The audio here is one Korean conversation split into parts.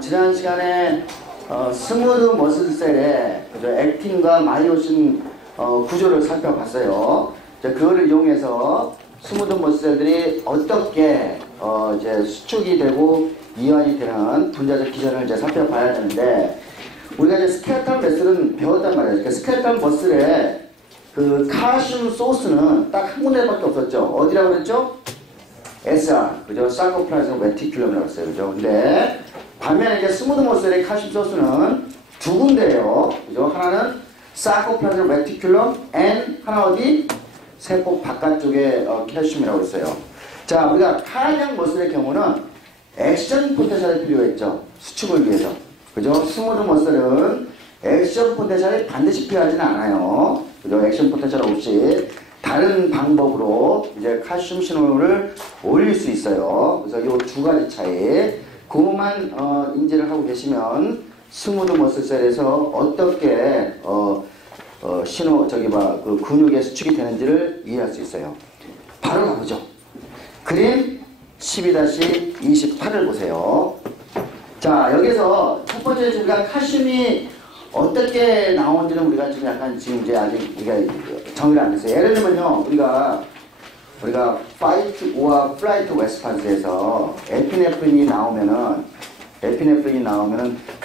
지난 시간에 스무드 머슬셀의 액틴과 마이오신 구조를 살펴봤어요. 그거를 이용해서 스무드 머슬셀들이 어떻게 이제 수축이 되고 이완이 되는 분자적 기전을 이제 살펴봐야 되는데, 우리가 이제 스켈레탈 머슬은 배웠단 말이에요. 그러니까 스켈레탈 머슬의 그 칼슘 소스는 딱 한 군데밖에 없었죠. 어디라고 그랬죠? SR, 그죠? 사이코플라즘 레티큘럼이라고 했어요. 그죠? 근데 반면에 이제 스무드 머슬의 칼슘 소스는 두 군데예요. 그죠? 하나는 사이코플라즘 레티큘럼, 하나 어디? 세포 바깥쪽에 칼슘이라고 했어요. 자, 우리가 하얀 머슬의 경우는 액션 포텐셜이 필요가 있죠. 수축을 위해서. 그죠? 스무드 머슬은 액션 포텐셜이 반드시 필요하지는 않아요. 그죠? 액션 포텐셜 없이 다른 방법으로 이제 칼슘 신호를 올릴 수 있어요. 그래서 이 두 가지 차이, 그것만 인지를 하고 계시면 스무드 머슬셀에서 어떻게 신호 그 근육의 수축이 되는지를 이해할 수 있어요. 바로 가보죠. 그림 12-28을 보세요. 자, 여기서 첫 번째 우리가 칼슘이 어떻게 나오는지는 우리가 지금 약간 지금 이제 아직 우리가 정의를 안 했어요. 예를 들면요, 우리가 파이트 오와 플라이트 웨스판스에서 에피네프린이 나오면은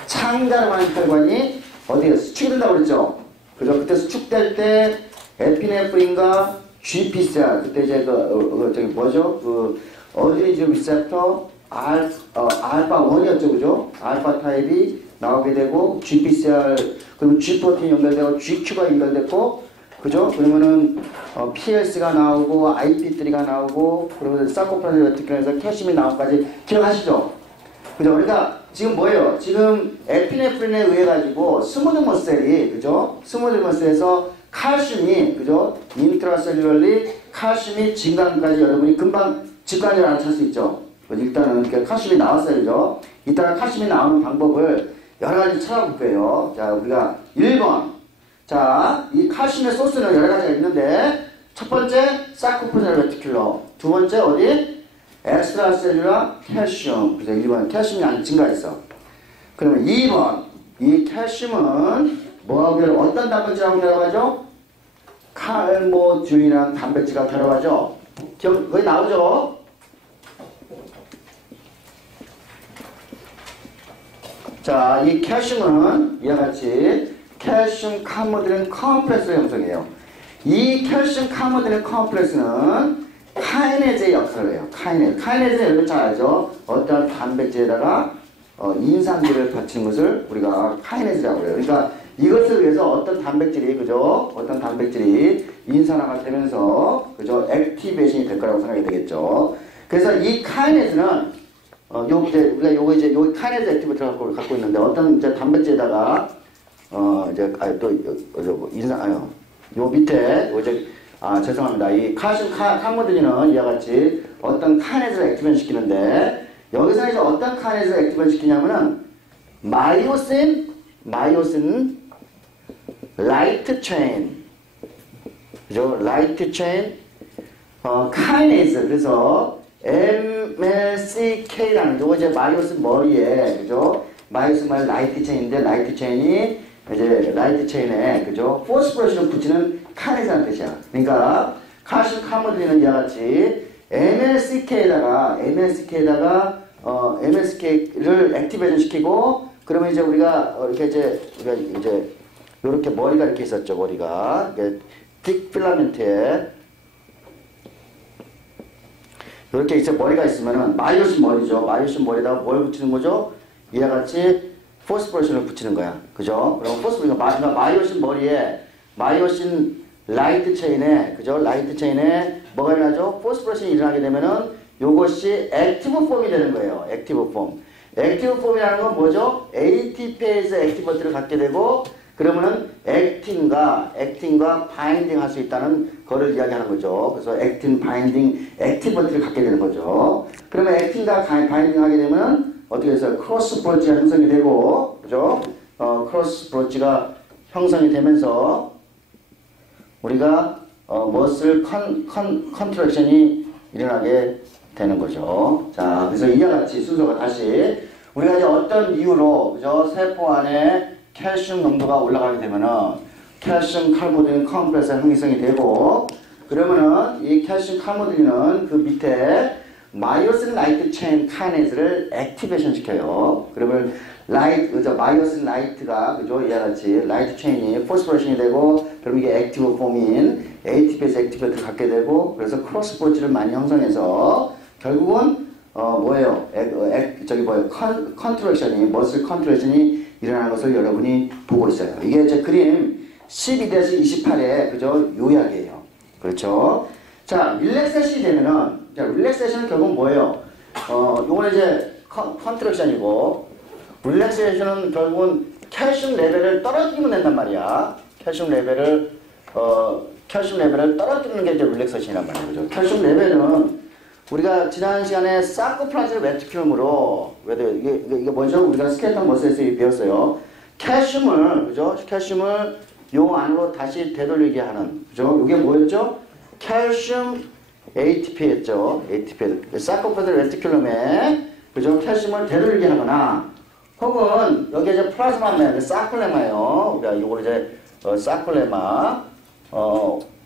창자라고 하는 혈관이 어디에 수축이 된다고 그랬죠? 그죠? 그때 수축될 때 에피네프린과 GPCR, 그때 이제 저기 뭐죠? 어드리즈 리셉터 알파 1이었죠, 그죠? 알파 타입이 나오게 되고, GPCR, 그리고 G14 연결되고, GQ가 연결됐고, 그죠? 그러면은, PLC가 나오고, IP3가 나오고, 그리고 사이코플라즘 레티큘럼에서 칼슘이 나오기까지 기억하시죠? 그죠? 그러니까, 지금 뭐예요? 지금 에피네프린에 의해 가지고, 스무드 머슬이, 그죠? 스무드 머슬에서 칼슘이, 그죠? 인트라셀룰러리 칼슘이 증가까지 여러분이 금방 직관적으로 알아챌 수 있죠? 일단은, 칼슘이 나왔어요, 그죠? 이따가 칼슘이 나오는 방법을 여러 가지 찾아볼 거예요. 자, 우리가 1번. 자, 이 칼슘의 소스는 여러 가지가 있는데, 첫 번째, 사이코플라즘 레티큘럼. 두 번째, 어디? 엑스트라셀룰러 칼슘. 그래서 1번, 칼슘이 안 증가했어. 그러면 2번, 이 칼슘은 뭐하고 어떤 단백질하고 결합하죠? 칼모듈이라는 단백질과 결합하죠? 거기 나오죠? 자, 이 칼슘은 이와 같이 칼슘 카모듈린 컴플렉스를 형성해요. 이 칼슘 카모듈린 컴플렉스는 카이네즈의 역할을 해요. 카이네즈는 여러분 잘 알죠? 어떤 단백질에다가 인산기를 받치는 것을 우리가 카이네즈라고 해요. 그러니까 이것을 위해서 어떤 단백질이, 그죠? 어떤 단백질이 인산화가 되면서, 그죠? 액티베이션이 될 거라고 생각이 되겠죠. 그래서 이 카이네즈는 우리가 카이네즈 액티비티를 갖고 있는데, 어떤 이제 단백질에다가, 요 밑에, 죄송합니다. 이 칼슘 카모듈린은 이와 같이 어떤 카이네즈를 액티베이션 시키는데, 여기서 이제 어떤 카이네즈를 액티베이션 시키냐면은, 마이오신, 라이트 체인. 그죠? 라이트 체인, 카이네즈. 그래서, MLCK라는 거, 이제 마이오신 머리에, 그죠? 마이오신 머리 라이트 체인인데, 라이트 체인이, 이제 라이트 체인에, 그죠? 포스포러스를 붙이는 카이네즈라는 뜻이야. 그러니까, 칼슘 카모듈린은 이와 같이 MLCK에다가 MLCK를 액티베이션 시키고, 그러면 이제 우리가 이렇게 머리가 이렇게 있었죠, 머리가. 딕 필라멘트에. 이렇게 이제 머리가 있으면은 마이오신 머리죠. 마이오신 머리에다가 뭘 붙이는 거죠? 이와 같이 포스포레이션을 붙이는 거야. 그죠? 그럼 그러니까 마이오신 머리에, 마이오신 라이트 체인에, 그죠? 라이트 체인에 뭐가 일어나죠? 포스포레이션이 일어나게 되면은 요것이 액티브 폼이 되는 거예요. 액티브 폼. 액티브 폼이라는 건 뭐죠? ATPase 액티버티를 갖게 되고, 그러면은 액틴과 바인딩 할 수 있다는 거를 이야기하는 거죠. 그래서 액틴, 바인딩, 액티버티를 갖게 되는 거죠. 그러면 액틴과 바인딩 하게 되면 어떻게 해서 크로스 브로치가 형성이 되고, 그죠? 크로스 브로치가 형성이 되면서 우리가 머슬 컨트랙션이 일어나게 되는 거죠. 자, 그래서 이와 같이 순서가 다시 우리가 이제 어떤 이유로 그죠? 세포 안에 칼슘 농도가 올라가게 되면은 칼슘 칼모듐 컴플렉스 항기성이 되고 그러면은 이 칼슘 칼모듐은 그 밑에 마이오신 라이트 체인 카이네즈를 액티베이션 시켜요. 그러면 마이오신 라이트가 그죠? 이와 같이 라이트 체인이 포스포레이션이 되고 그럼 이게 액티브 폼인 ATP에서 액티베이트를 갖게 되고 그래서 크로스 브릿지를 많이 형성해서 결국은 뭐예요? 컨트랙션이 머슬 컨트랙션이 일어나는 것을 여러분이 보고 있어요. 이게 이제 그림 12-28의 그죠? 요약이에요. 그렇죠? 자, 릴렉세이션이 되면은 자, 릴렉세이션은 결국 뭐예요? 요거는 이제 컨트랙션이고 릴렉세이션은 결국은 칼슘 레벨을 떨어뜨리면 된단 말이야. 칼슘 레벨을 떨어뜨리는 게 이제 릴렉세이션이란 말이에요. 그죠? 칼슘 레벨은 우리가 지난 시간에 사코플라즈 레티큘럼으로 이게 먼저 우리가 스켈레톤 머슬에서 배웠어요. 칼슘을 그죠? 칼슘을 요 안으로 다시 되돌리게 하는 그죠? 이게 뭐였죠? 칼슘 ATP였죠. ATP. 사코플라즈 레티큘럼에 그죠? 칼슘을 되돌리게 하거나 혹은 여기 이제 플라즈마면 사클레마예요. 그러니까 이걸 이제 사클레마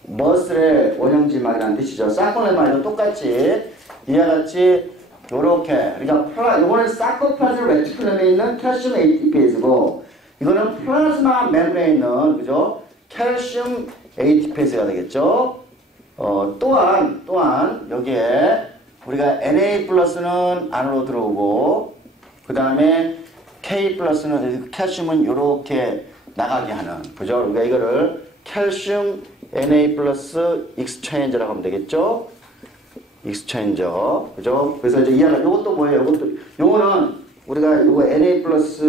머슬의 원형지막이라는 뜻이죠. 사클레마도 똑같이 이와 같이 요렇게 그러니까 요거는 사코플라즈 레티큘럼에 있는 칼슘 ATPas고 이거는 플라즈마 멤브레인에 있는 그죠? 칼슘 ATPas가 되겠죠. 또한 여기에 우리가 Na 플러스는 안으로 들어오고 그 다음에 K 플러스는 칼슘은 이렇게 나가게 하는 그죠? 우리가 이거를 칼슘 Na 플러스 익스체인저라고 하면 되겠죠? 익스체인저 그죠? 그래서 이제 이것도 뭐예요? 요거는 우리가 요거 Na 플러스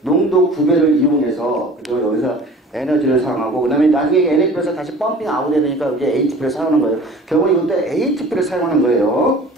농도 구배를 이용해서 그죠? 여기서 에너지를 사용하고 그 다음에 나중에 Na 플러스 다시 펌핑 아웃 해야 되니까 이게 ATP를 사용하는 거예요. 결국 이것도 ATP를 사용하는 거예요.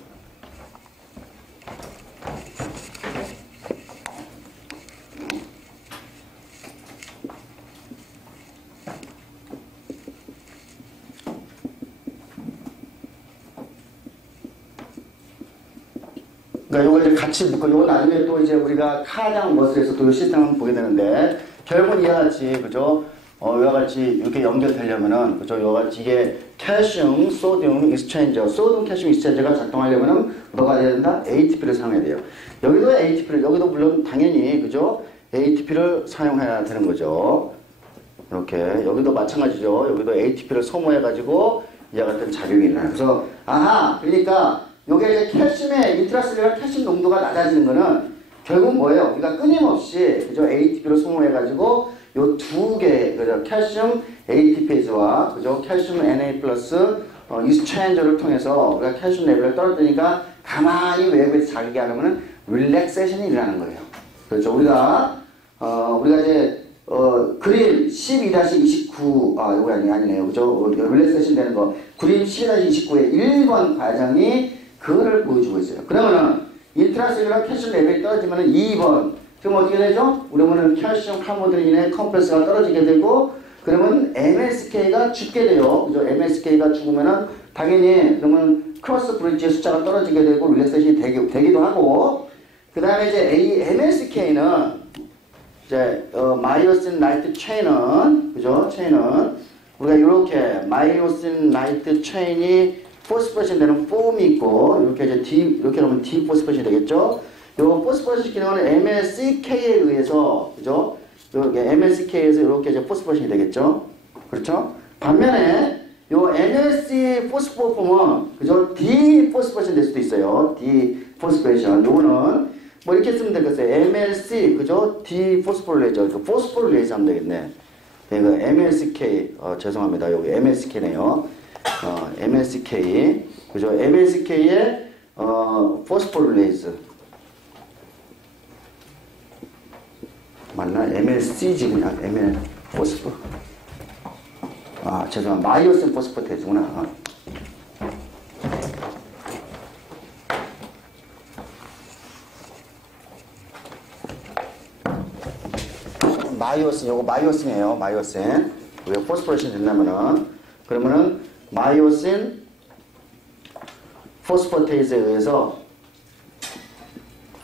그러니까 요거 이제 같이 묶고 요거 나중에 또 이제 우리가 카장 머슬에서 또 시스템을 보게 되는데 결국은 이와 같이 그죠? 이와 같이 이렇게 연결되려면은 그죠? 이와 같이 이게 칼슘 소듐 익스체인저 소듐 칼슘 익스체인저가 작동하려면은 뭐가 돼야 된다? ATP를 사용해야 돼요. 여기도 물론 당연히 그죠? ATP를 사용해야 되는 거죠. 이렇게 여기도 마찬가지죠. 여기도 ATP를 소모해 가지고 이와 같은 작용이 일어나요. 그래서 그러니까 요게 이제 칼슘의 인트라셀룰러 칼슘 농도가 낮아지는 거는 결국 뭐예요? 우리가 끊임없이 그죠? ATP를 소모해가지고 요 두 개 그죠? 칼슘 ATPase와 그죠? 칼슘 Na 플러스 익스체인저를 통해서 우리가 칼슘 레벨을 떨어뜨리니까 가만히 외부에서 자기게 하려면은 릴렉세이션이 일어나는 거예요. 그렇죠? 우리가 이제 그림 12-29 요거 아니네요. 그죠? 릴렉세이션 되는 거 그림 12-29의 1번 과정이 그거를 보여주고 있어요. 그러면은 인트라셀룰러 칼슘 레벨이 떨어지면은 2번 그럼 어떻게 되죠? 그러면은 칼슘 칼모듐인의 컴플렉스가 떨어지게 되고 그러면 MSK가 죽게 돼요. 그죠? MSK가 죽으면은 당연히 그러면 크로스 브릿지의 숫자가 떨어지게 되고 릴렉세이션이 되기도 하고 그 다음에 이제 MSK는 이제 마이오신 라이트 체인은 그죠? 체인은 우리가 이렇게 마이오신 라이트 체인이 포스포레이션 되는 폼이 있고 이렇게 이제 이렇게 하면 D 포스포레이션이 되겠죠. 요 포스포레이션 기능은 MSCK에 의해서 그죠? 이렇게 MSCK에서 이렇게 이제 포스포레이션이 되겠죠. 그렇죠? 반면에 요 MSC 포스포폼은 그죠? D 포스포레이션 될 수도 있어요. D 포스포레이션. 요거는 뭐 이렇게 쓰면 되겠어요. MLC 그죠? D 포스포레이션. 포스포레이션 하면 되겠네. 네, 그 MLCK 죄송합니다. 여기 MLCK네요. MLCK 그죠? MLCK의 포스포릴레이즈 맞나? MLCG 그냥 ML 포스포 죄송합니다. 마이오신 포스포테이즈구나. 마이오신 요거 마이오신이에요. 마이오신 우리가 포스포레이션 된다면은 그러면은 마이오신 포스포테이즈에 의해서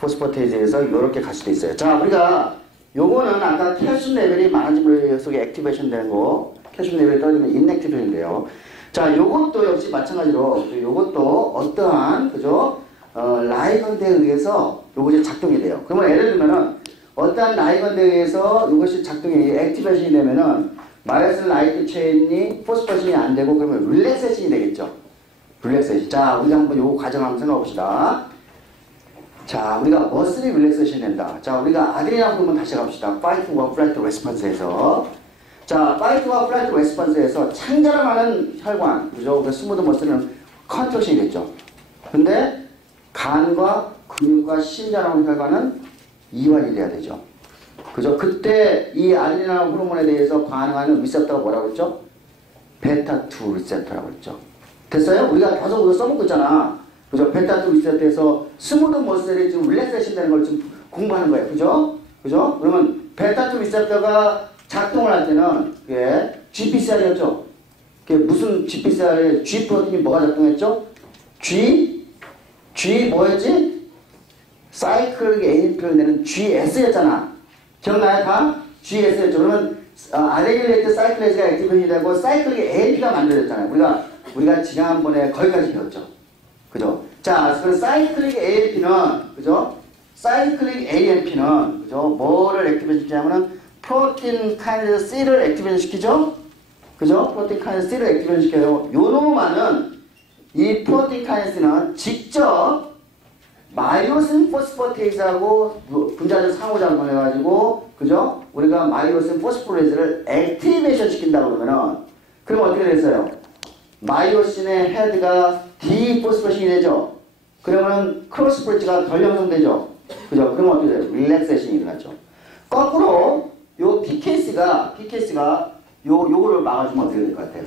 포스포테이즈에서 이렇게 갈 수도 있어요. 자, 우리가 요거는 아까 칼슘 레벨이 많아짐으로 속에 액티베이션 되는 거, 칼슘 레벨이 떨어지면 인액티베이션 돼요. 자, 요것도 역시 마찬가지로 요것도 어떠한 그죠? 라이건드에 의해서 요것이 작동이 돼요. 그러면 예를 들면은 어떠한 라이건드에 의해서 이것이 작동이 액티베이션이 되면은 마이오신 라이트 체인이 포스포션이 안 되고 그러면 릴렉세이션이 되겠죠. 릴렉세이션. 자, 우리가 한번 요 과정 한번 생각해 봅시다. 자, 우리가 머슬이 릴렉세이션이 된다. 자, 우리가 아드레날 호르몬 다시 갑시다. 파이트와 플라이트 레스폰스에서. 자, 파이트와 플라이트 레스폰스에서 창자랑하는 혈관, 그죠? 그 스무드 머슬은 컨트롤이 됐죠. 근데 간과 근육과 심장하는 혈관은 이완이 돼야 되죠. 그죠? 그때 이 아드레날 호르몬에 대해서 반응하는 리셉터가 뭐라고 했죠? 베타2 리셉터라고 했죠. 됐어요? 우리가 계속 이거 써먹고 있잖아. 그죠? 베타2 리셉터에서 스무드 머슬이 지금 릴렉세이션 되는 걸 좀 공부하는 거예요. 그죠? 그죠? 그러면 베타2 리셉터가 작동을 할 때는 그게 GPCR이었죠. 그게 무슨 GPCR에 G 프로틴이 뭐가 작동했죠? G 뭐였지? 사이클릭 AMP를 내는 GS였잖아. 기억나요? 다? GS였죠. 그러면 아데듈레이트 사이클레이즈가 액티베이션이 되고 사이클릭 AMP가 만들어졌잖아요. 우리가 지난번에 거기까지 배웠죠. 그죠? 자, 그럼 사이클릭 AMP는 그죠? 사이클릭 AMP는 그죠? 뭐를 액티베이션 시키냐면은 프로틴 카이네즈 C를 액티베이션 시키죠? 그죠? 프로틴 카이네즈 C를 액티베이션 시켜요. 요노마는 이 프로틴 카이네즈는 직접 마이오신 포스포테이즈하고 분자적 상호작용을 해가지고 그죠? 우리가 마이오신 포스포레이즈를 액티베이션 시킨다고 그러면은 그럼 어떻게 됐어요? 마이오신의 헤드가 디포스포션이 되죠? 그러면 크로스 브릿지가 덜 형성되죠? 그죠? 그러면 어떻게 돼요? 릴렉세이션이 일어나죠. 거꾸로 요 PKC가 요거를 막아주면 어떻게 될 것 같아요?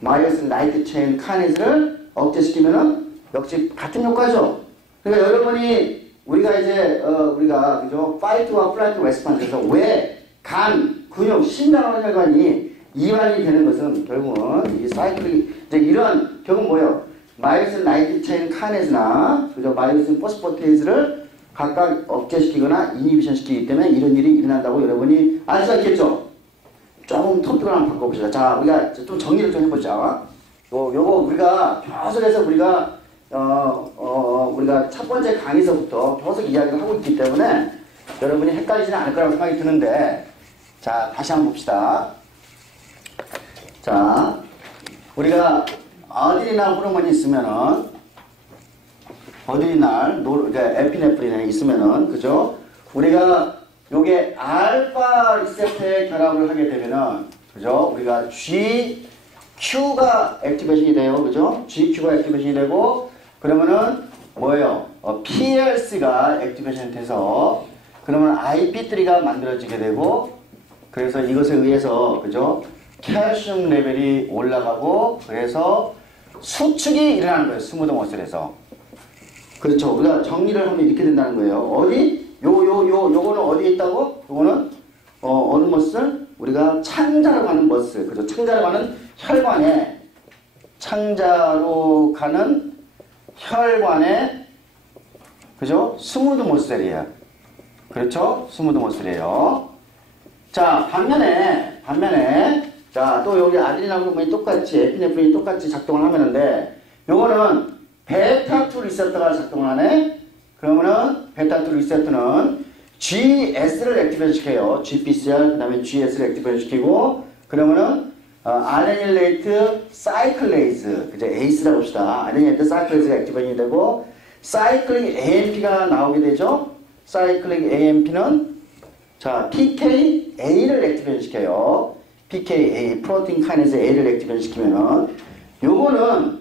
마이오신 라이트 체인 카이네즈를 억제시키면은 역시 같은 효과죠? 그러니까 여러분이 우리가 이제 우리가 그죠? 파이트와 플라이트 레스폰스에서 왜 간, 근육, 심장하는 혈관이 이완이 되는 것은 결국은 이 사이클이 이제 이런 결국 뭐예요? 마이오신 라이트 체인 카이네즈나 그죠? 마이오신 포스포테이즈를 각각 억제시키거나 이니비션 시키기 때문에 이런 일이 일어난다고 여러분이 알 수 있겠죠? 조금 토픽을 한번 바꿔봅시다. 자, 우리가 좀 정리를 좀 해보자. 요거 우리가 계속해서 우리가 우리가 첫 번째 강의서부터 계속 이야기를 하고 있기 때문에 여러분이 헷갈리지는 않을 거라고 생각이 드는데, 자, 다시 한번 봅시다. 자, 우리가 아드레날 호르몬이 있으면은, 에피네프린이 있으면은, 그죠? 우리가 요게 알파 리셉터에 결합을 하게 되면은, 그죠? 우리가 GQ가 액티베이션이 돼요. 그죠? GQ가 액티베이션이 되고, 그러면은 뭐예요? PLC가 액티베이션이 돼서 그러면 IP3가 만들어지게 되고 그래서 이것에 의해서 그죠? 칼슘 레벨이 올라가고 그래서 수축이 일어나는 거예요. 스무드 머슬에서. 그렇죠. 우리가 정리를 하면 이렇게 된다는 거예요. 어디? 요거는 어디에 있다고? 요거는 어느 머슬? 우리가 창자로 가는 머슬. 그죠? 창자로 가는 혈관에 창자로 가는 혈관에 그죠? 스무드 머슬이에요. 그렇죠? 스무드 머슬이에요. 자, 반면에 자, 또 여기 아드레날 호르몬이 똑같이 에피네프린이 똑같이 작동을 하면은데 요거는 베타2 리셉터가 작동을 하네. 그러면은 베타2 리셉터는 GS를 액티베이션 시켜요. GPCR 그다음에 GS를 액티베이션 시키고 그러면은 아데듈레이트 사이클레이즈, 그죠? AC라고 합시다. 아데듈레이트 사이클레이즈가 액티베이션이 되고, 사이클릭 AMP가 나오게 되죠? 사이클릭 AMP는, 자, PKA를 액티베이션 시켜요. PKA, 프로틴 카이네즈 A를 액티베이션 시키면은, 요거는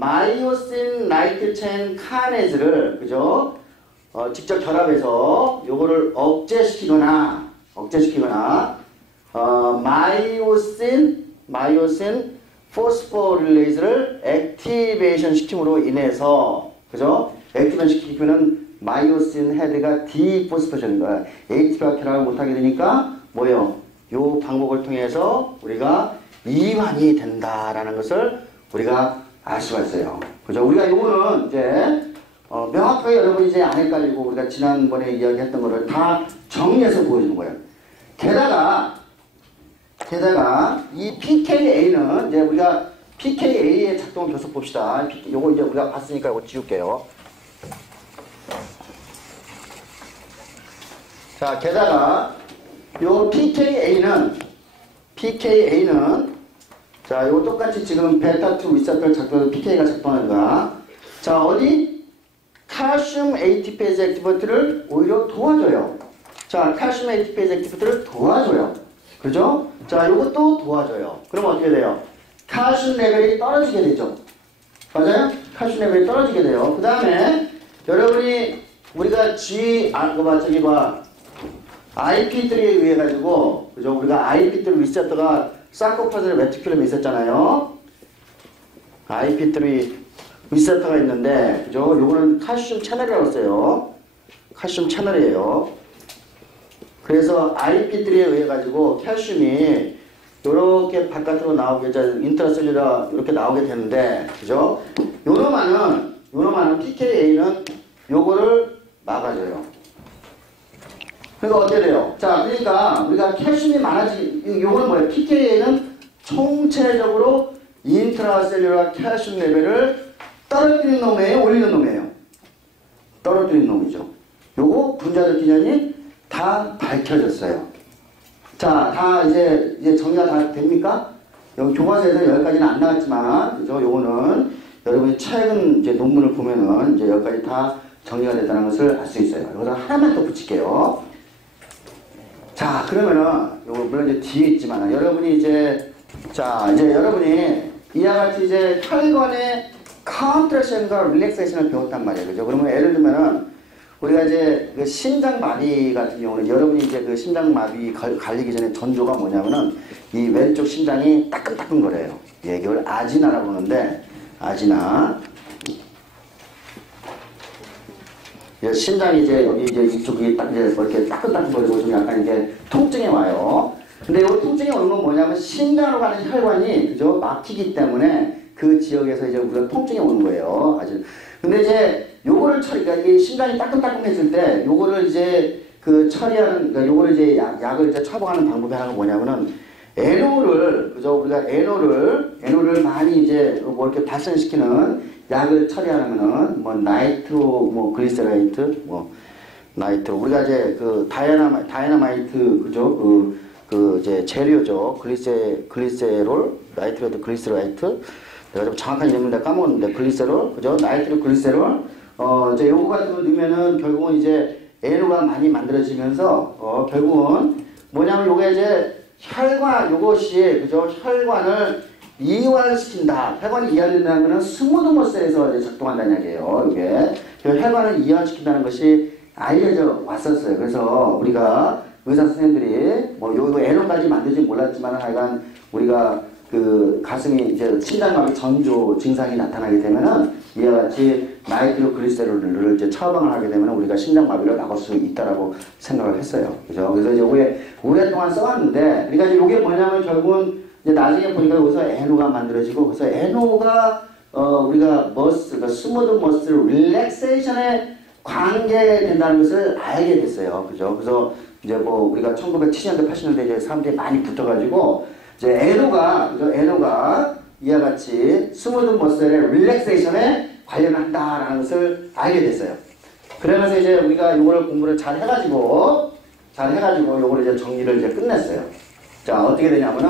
마이오신 라이트 체인 카이네즈를, 그죠? 직접 결합해서 요거를 억제시키거나, 마이오신 포스포릴레이즈를 액티베이션 시킴으로 인해서 그죠? 액티베이션 시키면은 마이오신 헤드가 디포스포션 ATP가 결합을 못하게 되니까 뭐예요? 요 방법을 통해서 우리가 이완이 된다라는 것을 우리가 알 수가 있어요. 그죠? 우리가 요거는 이제 명확하게 정확하게 여러분이 이제 안 헷갈리고 우리가 지난번에 이야기했던 거를 다 정리해서 보여주는 거예요. 게다가 이 pKa는 이제 우리가 pKa의 작동을 계속 봅시다. 요거 이제 우리가 봤으니까 이거 지울게요. 자, 게다가 요 pKa는 자, 요거 똑같이 지금 베타2 리셉터 작동해서 pK가 작동하는가. 자, 어디? 칼슘 ATPase 액티비티를 오히려 도와줘요. 자, 칼슘 ATPase 액티비티를 도와줘요. 그죠? 자, 요것도 도와줘요. 그럼 어떻게 돼요? 칼슘 레벨이 떨어지게 되죠. 맞아요? 칼슘 레벨이 떨어지게 돼요. 그 다음에 여러분이 우리가 IP3에 의해 가지고, 그죠? 우리가 IP3 리셉터가 사코파즈의 레티큘럼이 있었잖아요. IP3 리셉터가 있는데, 그죠? 요거는 칼슘 채널이라고 써요. 칼슘 채널이에요. 그래서 IP3에 의해 가지고 칼슘이 요렇게 바깥으로 나오게, 인트라셀룰러 이렇게 나오게 되는데, 그죠? 요놈아는 pKa는 요거를 막아줘요. 그러니까 어떻게 돼요? 자, 그러니까 우리가 칼슘이 요거는 뭐예요? pKa는 총체적으로 인트라셀룰러 칼슘 레벨을 떨어뜨리는 놈이에요? 올리는 놈이에요? 떨어뜨리는 놈이죠. 요거 분자적 기전이 다 밝혀졌어요. 자, 다 이제 정리가 다 됩니까? 여기 교과서에서 여기까지는 안 나왔지만, 그죠? 요거는 여러분이 최근 이제 논문을 보면은 이제 여기까지 다 정리가 됐다는 것을 알 수 있어요. 여기서 하나만 더 붙일게요. 자, 그러면은 요거 물론 이제 뒤에 있지만 여러분이 이제 여러분이 이와 같이 이제 혈관의 컨트랙션과 릴렉세이션을 배웠단 말이에요. 그죠? 그러면 예를 들면은 우리가 이제 그 심장마비 같은 경우는 여러분이 이제 그 심장마비 갈리기 전에 전조가 뭐냐면은 이 왼쪽 심장이 따끔따끔 거려요. 예, 이걸 아지나라고 하는데, 아지나. 심장이 이제 여기 이제 이쪽이 딱 이제 뭐 이렇게 따끔따끔거리고 좀 약간 이제 통증이 와요. 근데 이 통증이 오는 건 뭐냐면 심장으로 가는 혈관이, 그죠? 막히기 때문에 그 지역에서 이제 우리가 통증이 오는 거예요. 아주. 근데 이제 요거를 그러니까 이 심장이 따끔따끔해질 때 요거를 이제 그 처리하는, 그러니까 요거를 이제 약을 이제 처방하는 방법이 하나가 뭐냐면은 NO를, 그죠? 우리가 NO를 많이 이제 뭐 이렇게 발생시키는 약을 처리하려면은 뭐 나이트로, 뭐 글리세라이트, 뭐 나이트로, 우리가 이제 그 다이너마이트, 그죠? 그 이제 재료죠. 글리세롤, 나이트로도 글리세라이트. 내가 좀 정확한 이름을 내가 까먹었는데, 글리세롤, 그죠? 나이트로 글리세롤. 이제 요거 같은 거 넣으면은 결국은 이제 NO가 많이 만들어지면서, 결국은 뭐냐면 요게 이제 요것이, 그죠? 혈관을 이완시킨다. 혈관이 이완된다는 것은 스무드 머슬에서 이제 작동한다는 얘기예요. 이게. 혈관을 이완시킨다는 것이 알려져 왔었어요. 그래서 우리가 의사 선생님들이 뭐 요 NO까지 만들지 몰랐지만 하여간 우리가 그 가슴이 이제 심장마비 전조 증상이 나타나게 되면은 이와 같이 나이트로 글리세롤을 이제 처방을 하게 되면 우리가 심장마비를 막을 수 있다라고 생각을 했어요. 그죠? 그래서 이제 오랫동안 써왔는데, 그러니까 이제 이게 뭐냐면 결국은 이제 나중에 보니까 여기서 NO가 만들어지고, 그래서 NO가 우리가 그러니까 스무드 머슬 릴렉세이션에 관계된다는 것을 알게 됐어요. 그죠? 그래서 이제 뭐 우리가 1970년대 80년대 이제 사람들이 많이 붙어가지고 이제 NO가 이와 같이 스무드 머슬의 릴렉세이션에 관련한다라는 것을 알게 됐어요. 그러면서 이제 우리가 이거를 공부를 잘 해가지고 요거를 이제 정리를 이제 끝냈어요. 자, 어떻게 되냐면은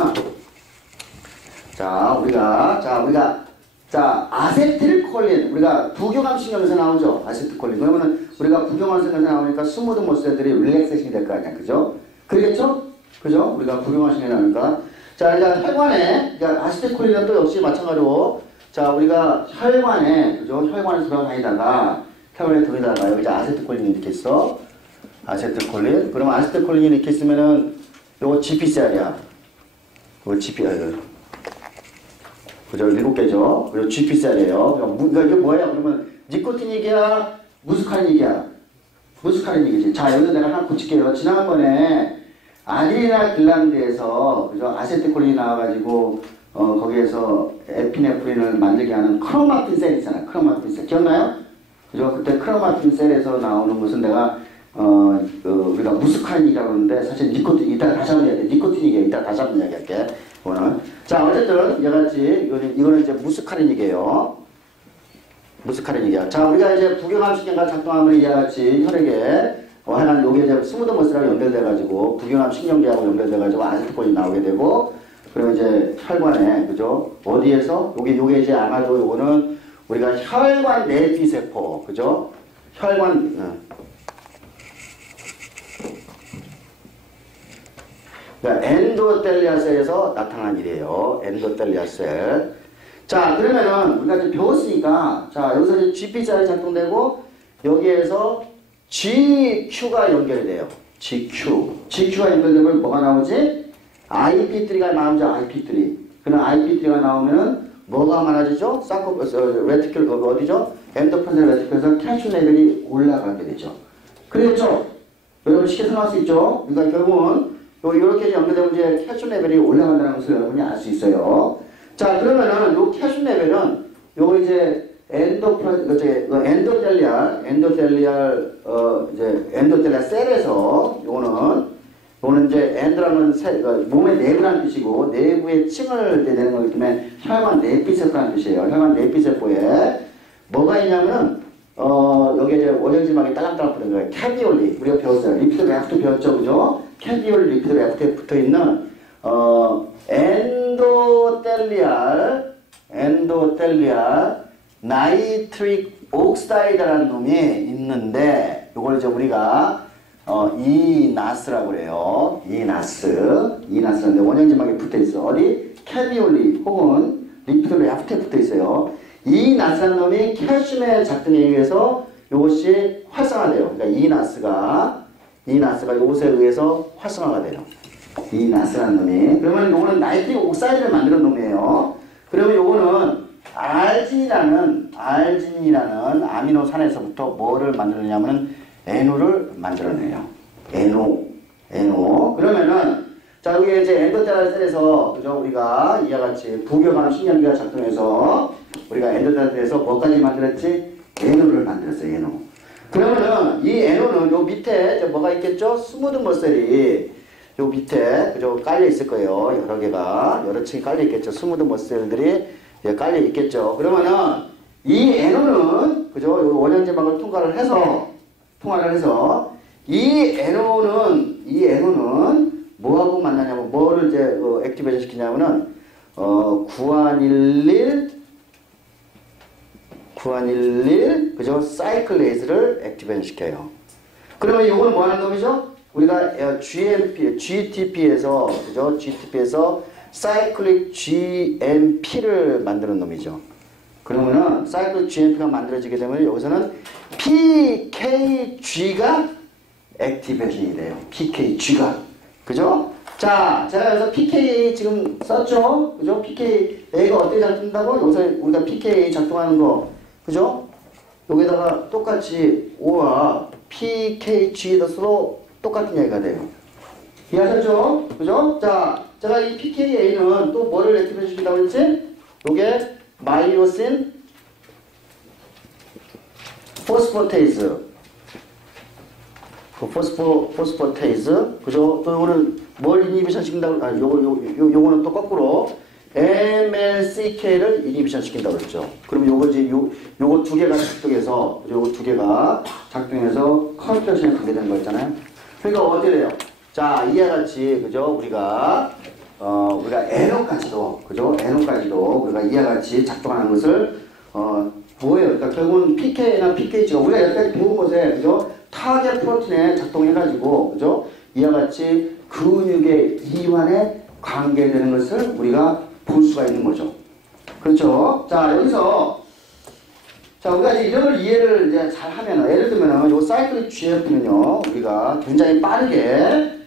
아세틸콜린, 우리가 부교감신경에서 나오죠. 아세틸콜린. 그러면은 우리가 부교감신경에서 나오니까 스무드 머슬들이 릴렉세이션이 될 거 아니야. 그죠? 그러겠죠? 그죠? 우리가 부교감신경에 나오니까. 자, 그러니까 혈관에, 그러니까 아세틸콜린은 또 역시 마찬가지로, 자, 우리가 혈관에, 그죠? 혈관에 돌아다니다가 여기 이제 아세틸콜린이 이렇게 있어. 아세틸콜린. 그러면 아세틸콜린이 이렇게 있으면은 요거 GPCR이야. 요거 그죠? 7개죠? 그리고 GPCR이에요. 그러니까 이게 뭐예요? 그러면 니코틴이기야? 무스카린이기지. 자, 여기서 내가 하나 붙일게요. 지난번에 아드리날 글란드에서, 그죠? 아세틸콜린이 나와가지고, 거기에서 에피네프린을 만들게 하는 크로마틴 셀 있잖아요. 크로마틴 셀. 기억나요? 그죠? 그때 크로마틴 셀에서 나오는 것은 내가 우리가 무스카린이라고 하는데 사실 니코틴 이따 다시 한번 이야기해. 니코틴이게 이따 다시 한번 이야기할게. 이거는 자 어쨌든 이같이 이거는 이제 무스카린이게요. 무스카린이게요. 자 우리가 이제 부경암신경과 작동하면 이와같이 혈액에 하여간 요게 이제 스무드 머슬하고 연결돼가지고 부경암 신경계하고 연결돼가지고 아세틸콜린이 나오게 되고 그리고 이제 혈관에 그죠? 어디에서 요게 이제 아마도 요거는 우리가 혈관 내피세포 그죠? 혈관 그러니까 엔도텔리아 셀에서 나타난 일이에요. 엔도텔리아 셀. 자 그러면은 우리가 이제 배웠으니까 자 여기서 이제 GP살이 작동되고 여기에서 GQ가 연결이 돼요. GQ가 연결되면 뭐가 나오지? IP3가 나오죠. IP3. 그럼 IP3가 나오면은 뭐가 많아지죠? 레티큘 어디죠? 엔도펜델 레티큘에서 칼슘 레벨이 올라가게 되죠. 그렇죠? 여러분 쉽게 생각할 수 있죠? 그러니까 결국은 이렇게 연결되면 이제 칼슘 레벨이 올라간다는 것을 여러분이 알 수 있어요. 자 그러면은 요 칼슘 레벨은 요거 이제 엔도텔리아 셀에서 요거는 이제 엔드라는 몸의 내부라는 뜻이고 내부의 층을 내는 거기 때문에 혈관 내피세포라는 뜻이에요. 혈관 내피세포에 뭐가 있냐면은 여기 이제 원형지방이 딸랑딸랑 붙은 거예요. 캐비올리 우리가 배웠어요. 리피드 래프트 배웠죠, 그죠? 캐비올리 리피드 래프트에 붙어 있는 엔도텔리알 나이트릭 옥사이드라는 놈이 있는데 요걸 이제 우리가 이나스라고 그래요. 이나스인데 원형지방에 붙어 있어. 어디? 캐비올리 혹은 리피드 래프트에 붙어 있어요. 이나스라는 놈이 칼슘의 작동에 의해서 이것이 활성화돼요. 그러니까 이나스가 이것에 의해서 활성화가 돼요. 이나스라는 놈이. 그러면 이거는 나이트릭 옥사이드를 만드는 놈이에요. 그러면 이거는 알진이라는 아미노산에서부터 뭐를 만들어내냐면 NO를 만들어내요. NO. 그러면은 자 여기 이제 엔도텔리아 셀에서 그죠 우리가 이와 같이 부경암 신경계가 작동해서 우리가 엔도텔리아 셀에서 뭐까지 만들었지? NO를 만들었어요. NO. 그러면은 이 NO는 요 밑에 이제 뭐가 있겠죠? 스무드 머슬이 요 밑에 그죠 깔려 있을 거예요. 여러 개가 여러 층이 깔려 있겠죠. 스무드 머슬들이 깔려 있겠죠. 그러면은 이 NO는 그죠 요 원형지방을 통과를 해서 이 NO는 뭐하고 만나냐면 뭐를 이제 액티베이션 시키냐면은 구안일릴 그죠 사이클레이즈를 액티베이션 시켜요. 그러면 이거는 뭐 하는 놈이죠? 우리가 GTP에서 그죠 GTP에서 사이클릭 GMP를 만드는 놈이죠. 그러면은 사이클릭 GMP가 만들어지게 되면 여기서는 PKG가 액티베이션이 돼요. PKG가 그죠? 자, 제가 여기서 PK 지금 썼죠? 그죠? PKA가 어떻게 작동한다고? 여기서 우리가 PKA 작동하는 거 그죠? 여기다가 똑같이 O와 PKG에다 써도 똑같은 얘기가 돼요. 이해하셨죠? 그죠? 자, 제가 이 PKA는 또 뭐를 액티베이션 시킨다고 했지? 요게 마이오신 포스포테이즈 포스포테이즈 그죠? 또 요거는 뭘 이니비션 시킨다고 요거는 또 거꾸로 MLCK를 이니비션 시킨다고 했죠. 그럼 요거지 요거 두 개가 작동해서 컨트랙션에 가게 되는 거 있잖아요. 그러니까 어떻게 돼요? 자, 이와 같이 그죠? 우리가 NO까지도 그죠? NO까지도 우리가 이와 같이 작동하는 것을 뭐예요? 그러니까 결국은 PK나 PKG가 우리가 여기까지 배운 것에 그죠? 타겟 프로틴에 작동해가지고 그죠? 이와 같이 근육의 이완에 관계되는 것을 우리가 볼 수가 있는 거죠. 그렇죠? 자, 여기서 자, 우리가 이제 이런 걸 이해를 이제 잘 하면은 예를 들면은 요 사이클릭 GF는요 우리가 굉장히 빠르게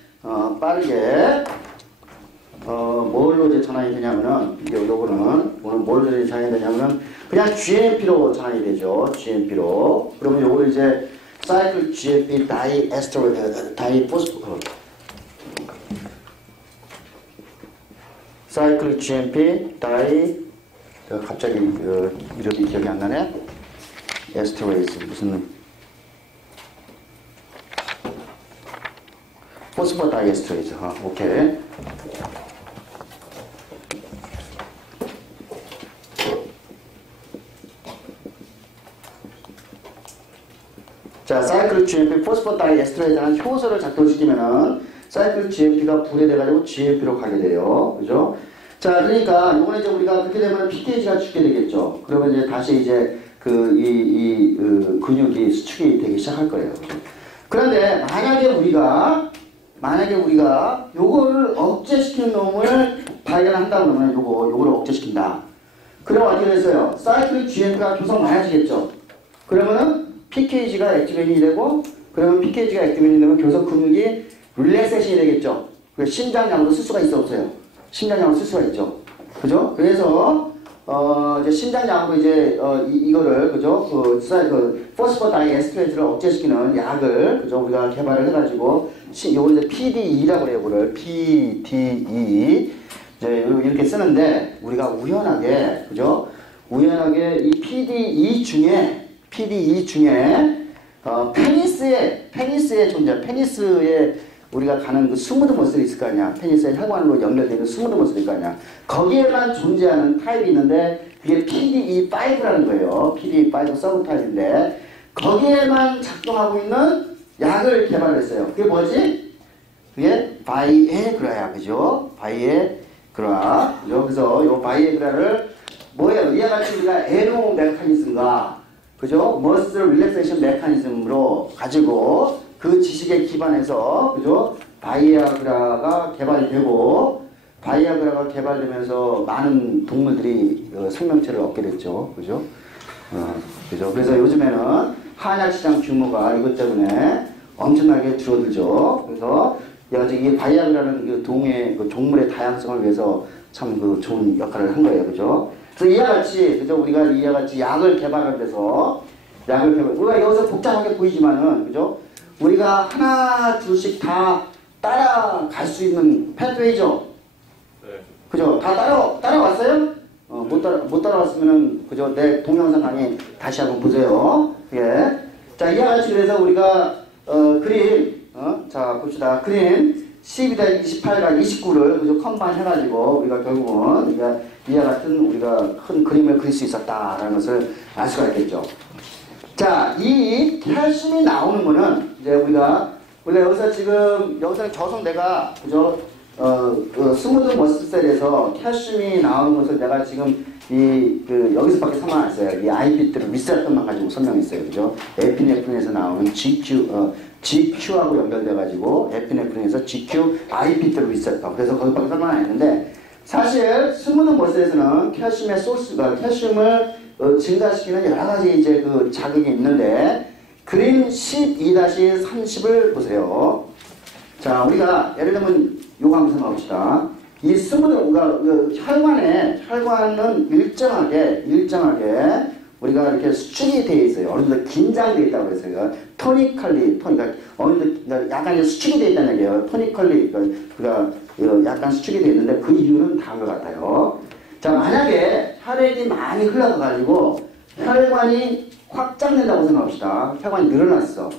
뭘로 이제 전환이 되냐면은 요거는 뭘로 전환이 되냐면은 그냥 GMP로 전환이 되죠. GMP로. 그러면 요거를 이제 사이클 GMP 사이클 GMP 갑자기 이름이 기억이 안 나네. 에스터레이즈 무슨 포스포다이에스터레이즈. 오케이. 자, 사이클 GMP 포스포다이에스터레이즈라는 효소를 작동시키면은 사이클 GMP가 분해돼가지고 GMP로 가게 돼요. 그죠? 자, 그러니까 이번에 이제 우리가 그렇게 되면 PTH가 죽게 되겠죠. 그러면 이제 다시 이제 근육이 수축이 되기 시작할 거예요. 그런데 만약에 우리가 요거를 억제시키는 놈을 발견한다 그러면 요거를 억제시킨다. 그럼 어떻게 됐어요? 사이클 GMP가 계속 많아지겠죠. 그러면은 PKG가 액티베이션이 되고, 그러면 PKG가 액티베이션이 되면 계속 근육이 릴렉세이션이 되겠죠. 심장량으로 쓸 수가 있어 없어요? 심장량으로 쓸 수가 있죠. 그죠? 그래서 이제 심장량으로 이제 이거를 그죠? 포스포다이에스터레이즈를 억제시키는 약을 그죠? 우리가 개발을 해가지고 요걸 이제 PDE라고 그래요. 이거를 PDE 이제 이렇게 쓰는데 우리가 우연하게 그죠? 우연하게 이 PDE 중에 페니스의 존재, 페니스에 우리가 가는 그 스무드 머슬이 있을 거 아니야. 페니스의 혈관으로 연결되는 스무드 머슬이 있을 거 아니야. 거기에만 존재하는 타입이 있는데 그게 PDE5라는 거예요. PDE5 서브 타입인데 거기에만 작동하고 있는 약을 개발했어요. 그게 뭐지? 그게 바이에그라야, 그죠? 바이에그라. 그죠? 그래서 이 바이에그라를 뭐예요? 이와 같이 우리가 에노 메커니즘과 그죠? 머슬 릴렉세이션 메커니즘으로 가지고 그 지식에 기반해서 그죠? 바이아그라가 개발되고 바이아그라가 개발되면서 많은 동물들이 생명체를 얻게 됐죠. 그죠? 그죠? 그래서 요즘에는 한약 시장 규모가 이것 때문에 엄청나게 줄어들죠. 그래서 이 바이아그라는 그 종물의 다양성을 위해서 참 좋은 역할을 한 거예요. 그죠? 그래서 이와 같이 그죠? 우리가 이와 같이 약을 개발하는 데서 우리가 여기서 복잡하게 보이지만은 그죠? 우리가 하나 둘씩 다 따라갈 수 있는 패드웨이죠. 네. 그죠? 다 따라왔어요? 못 따라왔으면은 그죠? 내 동영상 강의 다시 한번 보세요. 예. 자, 이와 같이 그래서 우리가 그림 자 봅시다. 그림 12-28과 29를 그죠? 컴바인 해가지고 우리가 결국은 이와 같은 우리가 큰 그림을 그릴 수 있었다라는 것을 알 수가 있겠죠. 자, 이 칼슘이 나오는 거는 이제 우리가 여기서 여기서는 계속 내가 그죠? 스무드 머슬셀에서 칼슘이 나오는 것을 내가 지금 여기서밖에 설명 안 했어요. 이 아이피트를 리셋만 가지고 설명했어요. 그죠? 에피네프린에서 나오는 GQ하고 연결돼가지고 에피네프린에서 GQ 아이피트를 리셋하고 그래서 거기밖에 설명 안 했는데 사실 스무드 머슬에서는 칼슘의 소스가 칼슘을 증가시키는 여러 가지 이제 자극이 있는데 그림 12-30을 보세요. 자, 우리가 예를 들면 요거 한번 생각합시다. 이 스무드 혈관은 일정하게 우리가 이렇게 수축이 되어 있어요. 어느 정도 긴장되어 있다고 그랬어요. 토니컬리, 그러니까 어느 정도 약간 수축이 되어 있다는 얘기예요. 토니컬리, 그러니까 약간 수축이 되어 있는데 그 이유는 다른 것 같아요. 자, 만약에 혈액이 많이 흘러가가지고 혈관이 확장된다고 생각합시다. 혈관이 늘어났어.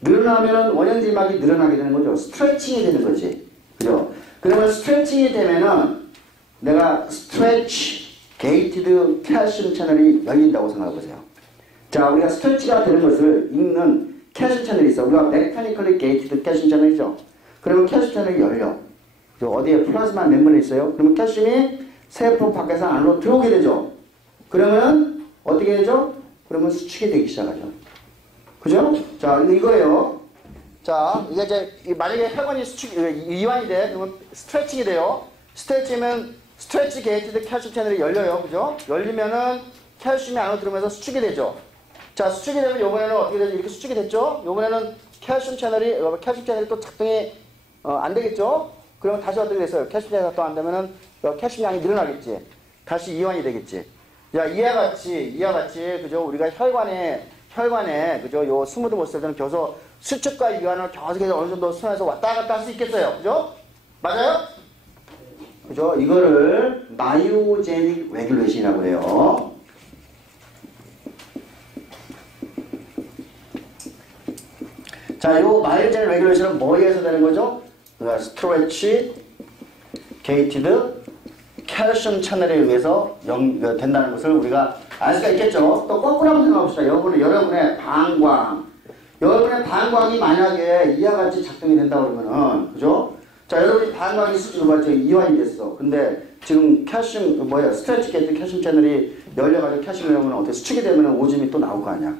늘어나면은 원형지막이 늘어나게 되는 거죠. 스트레칭이 되는 거지. 그죠? 그러면 스트레칭이 되면은 내가 스트레치 게이티드 칼슘 채널이 열린다고 생각해 보세요. 자, 우리가 스트레치가 되는 것을 읽는 칼슘 채널이 있어. 우리가 메카니컬리 게이티드 칼슘 채널이죠. 그러면 칼슘 채널이 열려. 어디에 플라즈마 멤버리 있어요? 그러면 칼슘이 세포 밖에서 안으로 들어오게 되죠. 그러면 어떻게 되죠? 그러면 수축이 되기 시작하죠. 그죠? 자, 이거예요. 자, 이게 이제 만약에 혈관이 이완이 돼. 그러면 스트레칭이 돼요. 스트레치면 스트레치 게이티드 칼슘 채널이 열려요. 그죠? 열리면은 칼슘이 안으로 들어오면서 수축이 되죠. 자, 수축이 되면 요번에는 어떻게 되죠? 이렇게 수축이 됐죠? 요번에는 칼슘 채널이 또 작동이 안 되겠죠? 그러면 다시 어떻게 됐어요? 칼슘 채널이 작동 안 되면은 칼슘 양이 늘어나겠지. 다시 이완이 되겠지. 야, 이와 같이 그죠? 우리가 혈관에 그죠? 요 스무드 머슬들은 겨서 수축과 이완을 계속해서 어느 정도 순환해서 왔다 갔다 할 수 있겠어요. 그죠? 맞아요? 그죠? 이거를 마이오제닉 레귤레이션이라고 해요. 자, 요 마일제널 레귤레이션은 뭐에 의해서 되는 거죠? 그러니까 스트레치 게이티드 칼슘 채널에 의해서 된다는 것을 우리가 알 수가 있겠죠. 또 거꾸로 한번 생각해봅시다. 여러분의 방광이 만약에 이와 같이 작동이 된다 그러면은, 그죠? 자, 여러분이 방광이 수준으로 지금 이완이 됐어. 근데 지금 스트레치 게이트 칼슘 채널이 열려가지고 칼슘이 오면 어떻게 수축이 되면 오줌이 또 나올 거 아니야?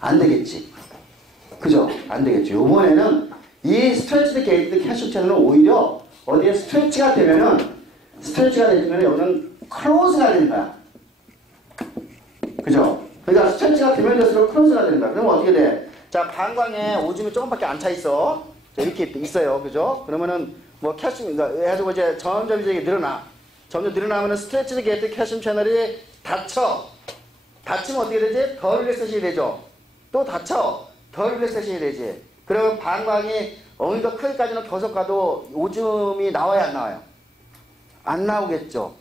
안 되겠지. 그죠? 안 되겠죠. 요번에는 이 스트레치 게이트 칼슘 채널은 오히려 어디에 스트레치가 되면 여기는 클로즈가 되는 거야. 그죠? 그러니까 스트레치가 되면 될수록 클로즈가 되는 거야. 그럼 어떻게 돼? 자, 방광에 오줌이 조금밖에 안 차 있어. 이렇게 있어요. 그죠? 그러면은 뭐 칼슘, 그러니까 해가지고 이제 점점 이제 늘어나. 점점 늘어나면은 스트레치 게이트 칼슘 채널이 닫혀. 닫히면 어떻게 되지? 더 릴렉세이션이 되죠. 또 닫혀. 더 릴렉세이션이 되지. 그러면 방광이 어느 정도 크기까지는 계속 가도 오줌이 나와야 안 나와요? 안 나오겠죠.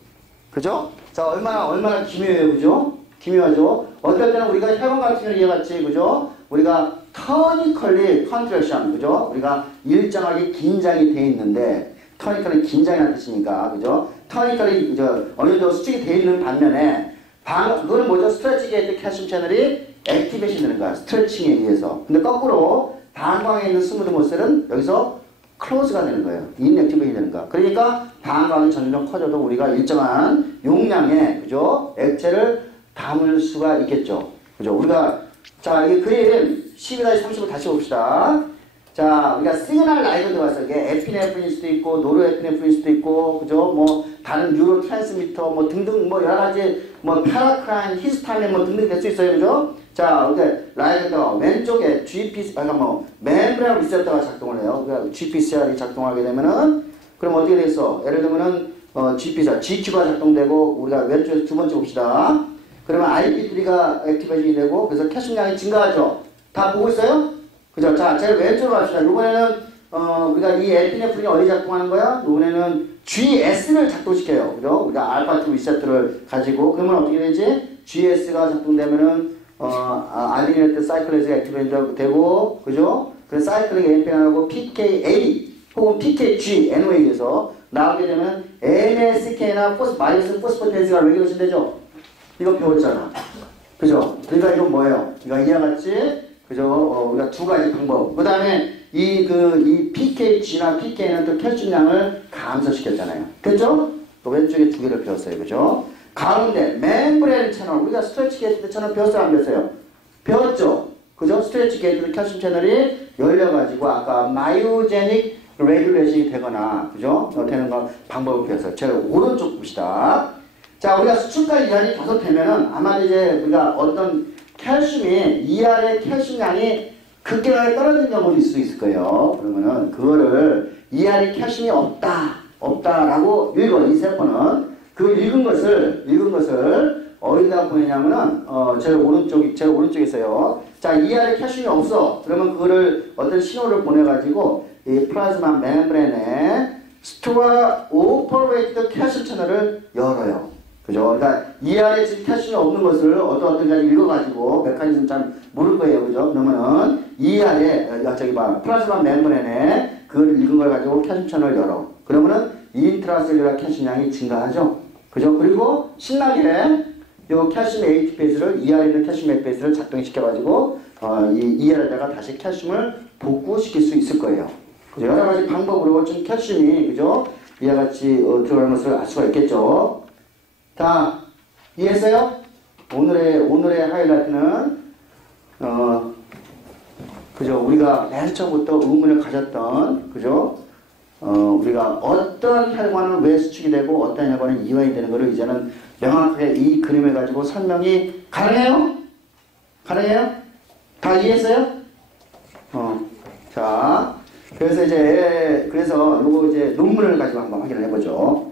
그죠? 자, 얼마나 기묘해요. 그죠? 기묘하죠? 어떨 때는 우리가 혈관 같은 경우는 이해같이, 그죠? 우리가 터니컬리 컨트랙션, 그죠? 우리가 일정하게 긴장이 돼 있는데, 터니컬은 긴장이라는 뜻이니까, 그죠? 터니컬이, 어느 정도 수축이 돼 있는 반면에, 그건 뭐죠? 스트레치 게이트 칼슘 채널이 액티베이션 되는 거야. 스트레칭에 의해서. 근데 거꾸로, 방광에 있는 스무드 머슬은 여기서 클로즈가 되는 거예요. 인액티베이션이 되는 거야. 그러니까 방광이 점점 커져도 우리가 일정한 용량의, 그죠? 액체를 담을 수가 있겠죠. 그죠? 자, 이 그림 12-30을 다시 봅시다. 자, 우리가 시그널 라이브도 봤어요. 이게 에피네프린일 수도 있고, 노르에피네프린일 수도 있고, 그죠? 뭐, 다른 뉴로 트랜스미터, 뭐, 등등, 뭐, 여러 가지, 뭐, 파라크라인, 히스타민, 뭐, 등등 될 수 있어요. 그죠? 자, 이렇게 라이브도 왼쪽에 멤브레인 리셉터가 작동을 해요. 그러니까 GPCR이 작동하게 되면은, 그럼 어떻게 돼 있어? 예를 들면은, GPCR, GQ가 작동되고, 우리가 왼쪽에서 두 번째 봅시다. 그러면 IP3가 액티베이션이 되고, 그래서 칼슘량이 증가하죠. 다 보고 있어요? 그죠? 자, 제일 왼쪽으로 갑시다. 이번에는, 우리가 이 에피네프린이 어디 작동하는 거야? 이번에는 GS를 작동시켜요. 그죠? 우리가 알파2 리셉터를 가지고, 그러면 어떻게 되지? GS가 작동되면은, 아디니네트 사이클레즈가 액티베이션 되고, 그죠? 그래서 사이클릭 AMP하고 PKA 혹은 PKG, NOA에서 나오게 되면 MSK나 마이너스 포스포테이스가 레귤레이션 되죠? 이거 배웠잖아. 그죠? 그러니까 이건 뭐예요? 이거 이와 같이, 그죠? 우리가 두 가지 방법. 그 다음에 이 PKG나 PK는 또 칼슘량을 감소시켰잖아요. 그죠? 또 왼쪽에 두 개를 배웠어요. 그죠? 가운데 멤브레인 채널, 우리가 스트레치 게이트 채널 배웠어요? 안 배웠어요? 배웠죠? 그죠? 스트레치 게이트 칼슘 채널이 열려가지고 아까 마이오제닉 레귤레이션이 되거나, 그죠? 되는 거 방법을 배웠어요. 제가 오른쪽 봅시다. 자, 우리가 수축과 이하이 계속 되면은 아마 이제 우리가 어떤 칼슘이 이하의 칼슘량이 급격하게 떨어지는 경우도 있을 수 있을 거예요. 그러면은 그거를 이하의 칼슘이 없다라고 읽어. 이 세포는 그 읽은 것을 어디다 보내냐면은 제일 오른쪽에 있어요. 자, 이하의 칼슘이 없어. 그러면 그거를 어떤 신호를 보내가지고 이 플라즈마 멤브레인에 스토어 오퍼레이트 칼슘 채널을 열어요. 그죠? 그러니까 이하에 지금 칼슘이 없는 것을 어떤 가지 읽어가지고 메커니즘 잘 모를 거예요. 그죠? 그러면은 이하에 플라즈마 멤브레인에 그걸 읽은 걸 가지고 칼슘 채널을 열어. 그러면은 인트라셀룰라 칼슘량이 증가하죠. 그죠? 그리고 신나게 이 칼슘 ATPase를 이하에 있는 칼슘 ATPase를 작동시켜가지고 이 이하에다가 다시 칼슘을 복구시킬 수 있을 거예요. 그죠? 여러 가지 방법으로 좀 칼슘이, 그죠? 이와 같이 들어가는 것을 알 수가 있겠죠. 자, 이해했어요? 오늘의 하이라이트는, 그죠? 우리가 맨 처음부터 의문을 가졌던, 그죠? 우리가 어떤 혈관은 왜 수축이 되고 어떤 혈관은 이완이 되는 것을 이제는 명확하게 이 그림을 가지고 설명이 가능해요? 가능해요? 다 이해했어요? 자, 그래서 요거 이제 논문을 가지고 한번 확인을 해보죠.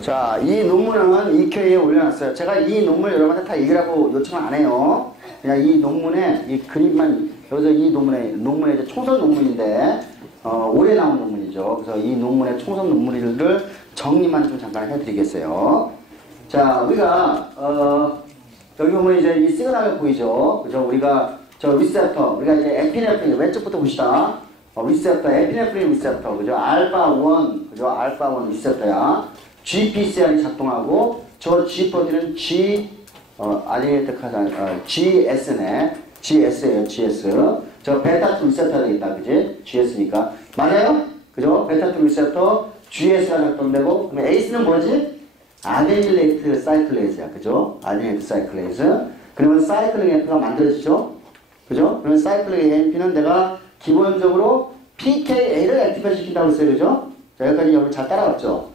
자, 이 논문은 EQ에 올려놨어요. 제가 이 논문을 여러분한테 다 읽으라고 요청을 안 해요. 그냥 이 논문에, 이 그림만, 여기서 이 논문에 이제 총선 논문인데, 올해 나온 논문이죠. 그래서 이 논문의 총선 논문을 정리만 좀 잠깐 해드리겠어요. 자, 우리가, 여기 보면 이제 이 시그널을 보이죠. 그죠? 우리가, 저 리셉터, 우리가 이제 에피네프린, 왼쪽부터 봅시다. 리셉터, 에피네프린 리셉터, 그죠? 알파1, 그죠? 알파1 리셉터야. GPCR이 작동하고, 저 G 프로틴은 GS네. GS예요, GS. 저 베타2 리셉터가 되겠다, 그지? GS니까. 맞아요? 그죠? 베타2 리셉터, GS가 작동되고, 그럼 AC는 뭐지? 아데닐레이트 사이클레이즈야, 그죠? 아데닐레이트 사이클레이즈. 그러면 사이클링 AMP가 만들어지죠? 그죠? 그러면 사이클링 AMP는 내가 기본적으로 PKA를 액티베이션 시킨다고 했어요, 그죠? 자, 여기까지 여러분 잘 따라왔죠?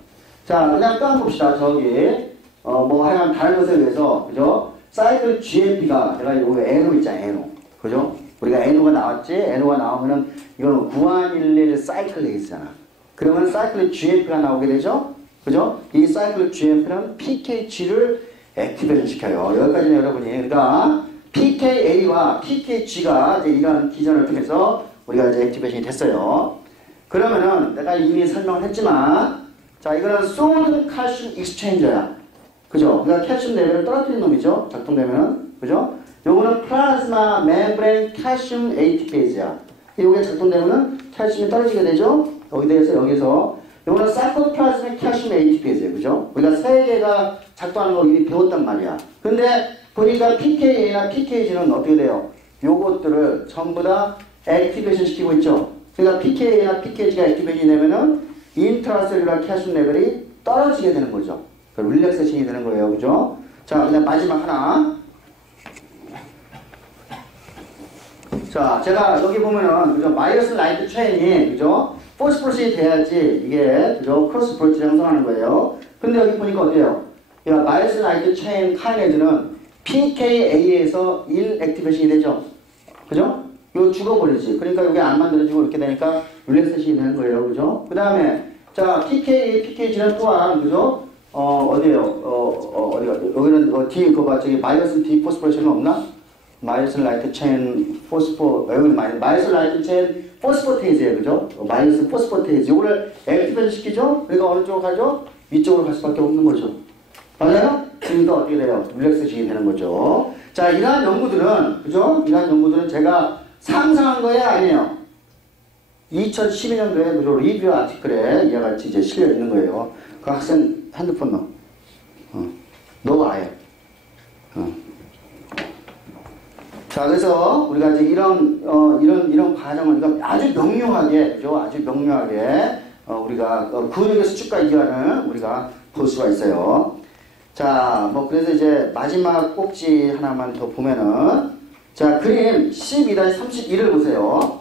자, 그 다음 또 한 번 봅시다. 저기, 뭐, 하여간 다른 것에 의해서, 그죠? 사이클 GMP가, 내가 여기 NO 있잖아, NO. 그죠? 우리가 NO가 나왔지? NO가 나오면은, 이건 구안일릴 사이클레이즈잖아. 그러면 사이클 GMP가 나오게 되죠? 그죠? 이 사이클 GMP는 PKG를 액티베이션 시켜요. 여기까지는 여러분이. 그러니까, PKA와 PKG가 이제 이런 기전을 통해서 우리가 이제 액티베이션이 됐어요. 그러면은, 내가 이미 설명을 했지만, 자, 이거는 소드 칼슘 익스체인저야. 그죠? 그러니까 칼슘 레벨을 떨어뜨리는 놈이죠. 작동되면은. 그죠? 요거는 플라즈마 멤브레인 칼슘 ATPase야. 요게 작동되면은 칼슘이 떨어지게 되죠? 여기서. 요거는 사이토플라즈믹 칼슘 ATPase야. 그죠? 우리가 세 개가 작동하는 거 이미 배웠단 말이야. 근데 보니까 PKA나 PKG는 어떻게 돼요? 요것들을 전부 다 액티베이션 시키고 있죠. 그러니까 PKA나 PKG가 액티베이션이 되면은 인트라셀룰라 칼슘 레벨이 떨어지게 되는 거죠. 릴렉세이션이 되는 거예요. 그죠? 자, 그다음 마지막 하나. 자, 제가 여기 보면은, 그죠? 마이너스 라이트 체인이, 그죠? 포스포러스이 돼야지, 이게, 그죠? 크로스 브릿지를 형성하는 거예요. 근데 여기 보니까 어때요? 마이너스 라이트 체인 카이네즈는 PKA에서 인액티베이션이 되죠? 그죠? 이거 죽어버리지. 그러니까 이게 안 만들어지고 이렇게 되니까 릴렉세이션이 되는 거예요. 그죠? 그 다음에, 자, PKA, PKG는 또한, 그죠? 어디에요? 어디가? 여기는, D, 그거 봐. 저기, 마이너스 D 포스포레이션은 없나? 마이너스 라이트 체인 여기는 마이너스 라이트 체인 포스포테이즈예요. 그죠? 마이너스 포스포테이즈. 이거를 액티베이션 시키죠? 그러니까 어느 쪽으로 가죠? 위쪽으로 갈 수밖에 없는 거죠. 맞아요? 그러니까 어떻게 돼요? 릴렉세이션이 되는 거죠. 자, 이러한 연구들은, 그죠? 이러한 연구들은 제가 상상한 거예요? 아니에요? 2012년도에 그죠? 리뷰 아티클에 이와 같이 이제 실려 있는 거예요. 그 학생 핸드폰 넣어. 넣어 아예. 자, 그래서 우리가 이제 이런 과정을 그러니까 아주 명료하게, 그죠? 아주 명료하게, 우리가 근육의 수축과 이완을 우리가 볼 수가 있어요. 자, 뭐, 그래서 이제 마지막 꼭지 하나만 더 보면은, 자, 그림 12-31을 보세요.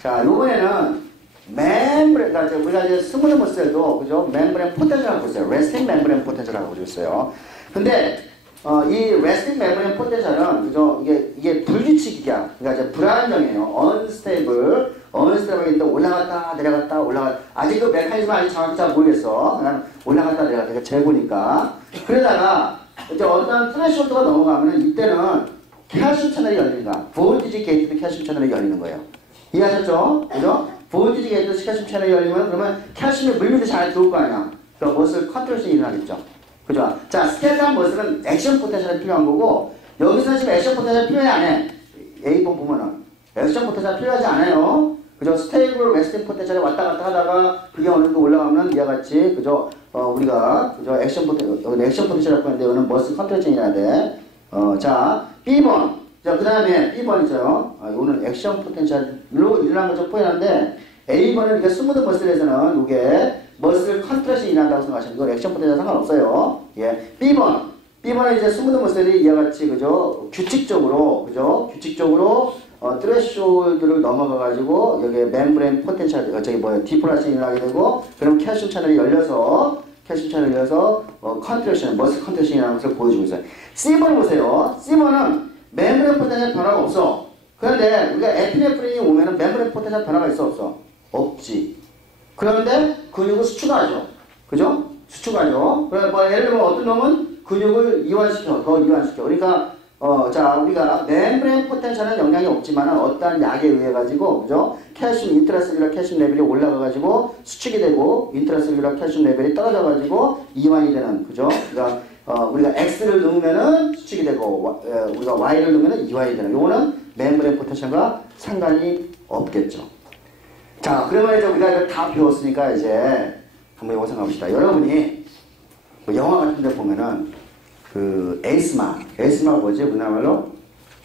자, 요번에는 멤브레인, 그러니까 우리가 이제 스무드 머슬도, 그죠? 멤브레인 포텐셜을 보고 있어요. 레스팅 멤브레인 포텐셜을 보고 있어요. 근데, 이 레스팅 멤브레인 포텐셜은, 그죠? 이게 불규칙이야. 그러니까 이제 불안정해요. 언스테이블인데 올라갔다, 내려갔다. 아직 그 메커니즘은 아직 정확히 잘 모르겠어. 그냥 올라갔다, 내려갔다. 재보니까. 그러다가, 이제 어떤 트레시홀드가 넘어가면은 이때는 칼슘 채널이 열립니다. 볼티지 게이트도 칼슘 채널이 열리는 거예요. 이해하셨죠? 그죠? 볼티지 게이트 칼슘 채널이 열리면 그러면 칼슘이 물밀듯이 잘 들어올 거 아니야. 그럼 머슬 컨트롤이 일어나겠죠. 그죠? 자, 스케일한 머슬은 액션 포텐셜이 필요한 거고, 여기서는 지금 액션 포텐셜 필요해, 안 해? A번 보면은. 액션 포텐셜 필요하지 않아요. 그죠? 스테이블 레스팅 포텐셜에 왔다 갔다 하다가 그게 어느 정도 올라가면 이와 같이, 그죠? 우리가, 그죠? 액션 포텐셜이라고 하는데, 이거는 머슬 컨트롤이라야 돼. 자, B번. 자, 그 다음에 B번이죠. 이거는 액션 포텐셜로 일어난 것좀 포인트인데, A번은 이게 스무드 머슬에서는 이게 머슬 컨트롤이 일어난다고 생각하시면 이건 액션 포텐셜 상관없어요. 예. B번은 이제 스무드 머슬이 이와 같이, 그죠? 규칙적으로, 그죠? 트레시홀드를 넘어가가지고, 여기 멤브레인 포텐셜, 디플라션이 일어나게 되고, 그럼 칼슘 채널이 열려서, 컨트레이션, 머슬 컨트레이션이라는 것을 보여주고 있어요. C번 보세요. C번은 멤브레인 포텐셜 변화가 없어. 그런데 우리가 에피네프린이 오면은 멤브레인 포텐셜 변화가 있어, 없어? 없지. 그런데 근육을 수축하죠. 그죠? 수축하죠. 뭐 예를 들면 어떤 놈은 근육을 더 이완시켜. 그러니까, 자, 우리가 멤브레인 포텐셜은 영향이 없지만 어떠한 약에 의해 가지고, 그죠? 인트라셀룰라 칼슘 레벨이 올라가가지고 수축이 되고, 인트라셀룰라 칼슘 레벨이 떨어져가지고 이완이 되는, 그죠? 그러니까, 우리가 X를 넣으면은 수축이 되고, 우리가 Y를 넣으면은 이완이 되는. 요거는 멤브레인 포텐셜과 상관이 없겠죠. 자, 그러면 이제 우리가 이걸 다 배웠으니까 이제 한번 이거 생각합시다. 여러분이 뭐 영화 같은 데 보면은 그 에이스마가 뭐지? 우리나라말로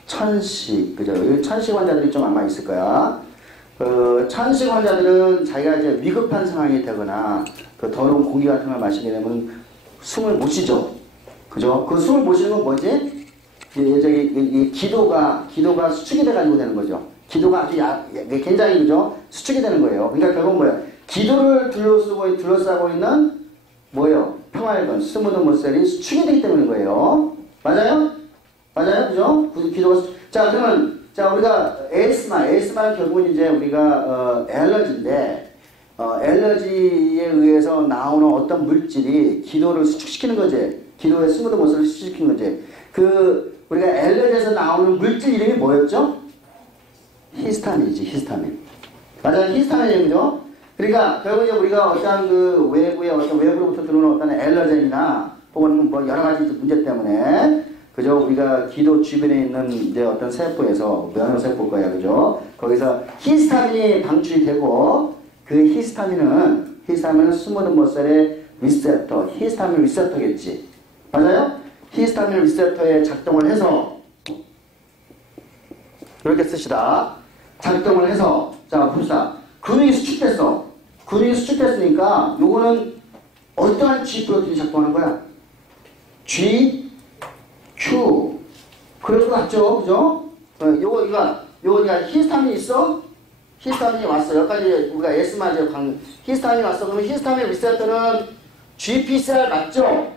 천식, 그죠? 천식 환자들이 좀 아마 있을 거야. 그 천식 환자들은 자기가 이제 위급한 상황이 되거나 그 더러운 공기 같은 걸 마시게 되면 숨을 못 쉬죠. 그죠? 그 숨을 못 쉬는 건 뭐지? 이 기도가 수축이 돼가지고 되는 거죠. 기도가 아주 굉장히, 그죠? 수축이 되는 거예요. 그러니까 결국 뭐예요? 기도를 둘러싸고 있는 뭐예요? 평화의 건, 스무드 머슬이 수축이 되기 때문인 거예요. 맞아요? 맞아요? 그죠? 자, 그러면, 자, 우리가 에스마는 결국은 이제 우리가, 엘러지인데, 엘러지에 의해서 나오는 어떤 물질이 기도를 수축시키는 거지. 기도의 스무드 머슬을 수축시키는 거지. 우리가 엘러지에서 나오는 물질 이름이 뭐였죠? 히스타민이지, 히스타민. 맞아요? 히스타민이죠? 그러니까, 결국 이제 우리가 어떤 그 외부로부터 들어오는 어떤 엘러젠이나 혹은 뭐 여러 가지 문제 때문에, 그죠? 우리가 기도 주변에 있는 이제 어떤 세포에서, 면역세포일 거야, 그죠? 거기서 히스타민이 방출이 되고, 그 히스타민은 스무드 머슬의 리셉터, 히스타민 리셉터겠지. 맞아요? 히스타민 리셉터에 작동을 해서, 이렇게 쓰시다. 작동을 해서, 자, 봅시다. 근육이 수축됐어. 근육이 수축됐으니까 요거는 어떠한 G 프로틴이 작동하는 거야? G, Q. 그럴 것 같죠? 그죠? 요거 히스타민이 있어? 히스타민이 왔어. 여기까지 우리가 S마저 히스타민이 왔어. 그러면 히스타민 리셉터는 GPCR 맞죠?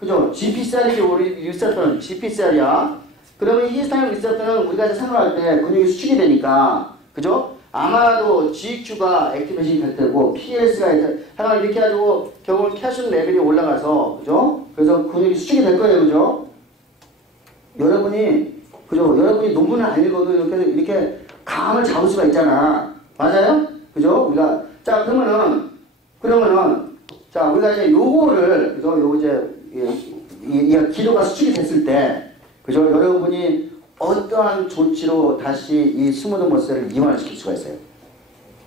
그죠? GPCR이지, 우리 리셉터는 GPCR이야. 그러면 히스타민 리셉터는 우리가 이제 생각할 때 근육이 수축이 되니까, 그죠? 아마도 GQ가 액티베이션이 될 때고, PS가 하나 이렇게 해가지고, 결국은 칼슘 레벨이 올라가서, 그죠? 그래서 근육이 수축이 될 거예요, 그죠? 여러분이 논문을 안 읽어도 이렇게 감을 잡을 수가 있잖아. 맞아요? 그죠? 우리가, 자, 그러면은, 자, 우리가 이제 요거를, 그죠? 요거 이제, 기도가 수축이 됐을 때, 그죠? 여러분이 어떠한 조치로 다시 이 스무드 머슬을 이완시킬 수가 있어요?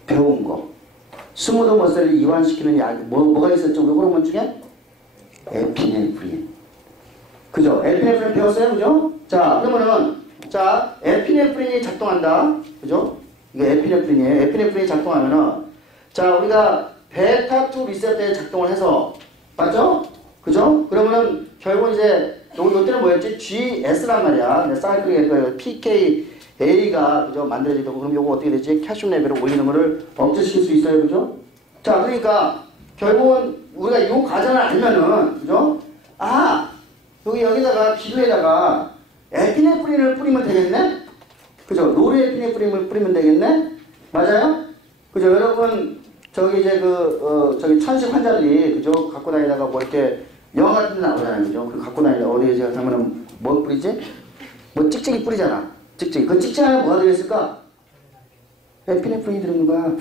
배운 거. 스무드 머슬을 이완시키는 약, 뭐가 있었죠? 우리 호르몬 중에? 에피네프린. 그죠? 에피네프린 배웠어요? 그죠? 자, 그러면은, 자, 에피네프린이 작동한다. 그죠? 이게 에피네프린이에요. 에피네프린이 작동하면은, 자, 우리가 베타2 리셉터에 작동을 해서, 맞죠? 그죠? 그러면은, 결국 이제, 요때는 뭐였지? GS란 말이야. 사이클릭 PKA가, 그죠? 만들어지게 되고, 그럼 요거 어떻게 되지? 칼슘 레벨을 올리는 거를 억제시킬 수 있어요. 그죠? 자, 그러니까, 결국은 우리가 요 과정을 알면은, 그죠? 아! 여기다가, 기도에다가, 에피네프린을 뿌리면 되겠네? 그죠? 노르에피네프린을 뿌리면 되겠네? 맞아요? 그죠? 여러분, 저기 이제 저기 천식 환자들이, 그죠? 갖고 다니다가 뭐 이렇게, 영화 같은 데 나오잖아요. 그죠? 그 갖고 다니다가 어디에 제가 가면은 뭐 뿌리지? 뭐 찍찍이 뿌리잖아. 찍찍이. 그 찍찍이 안에 뭐가 들어있을까? 에피네프린이 들어있는 거야.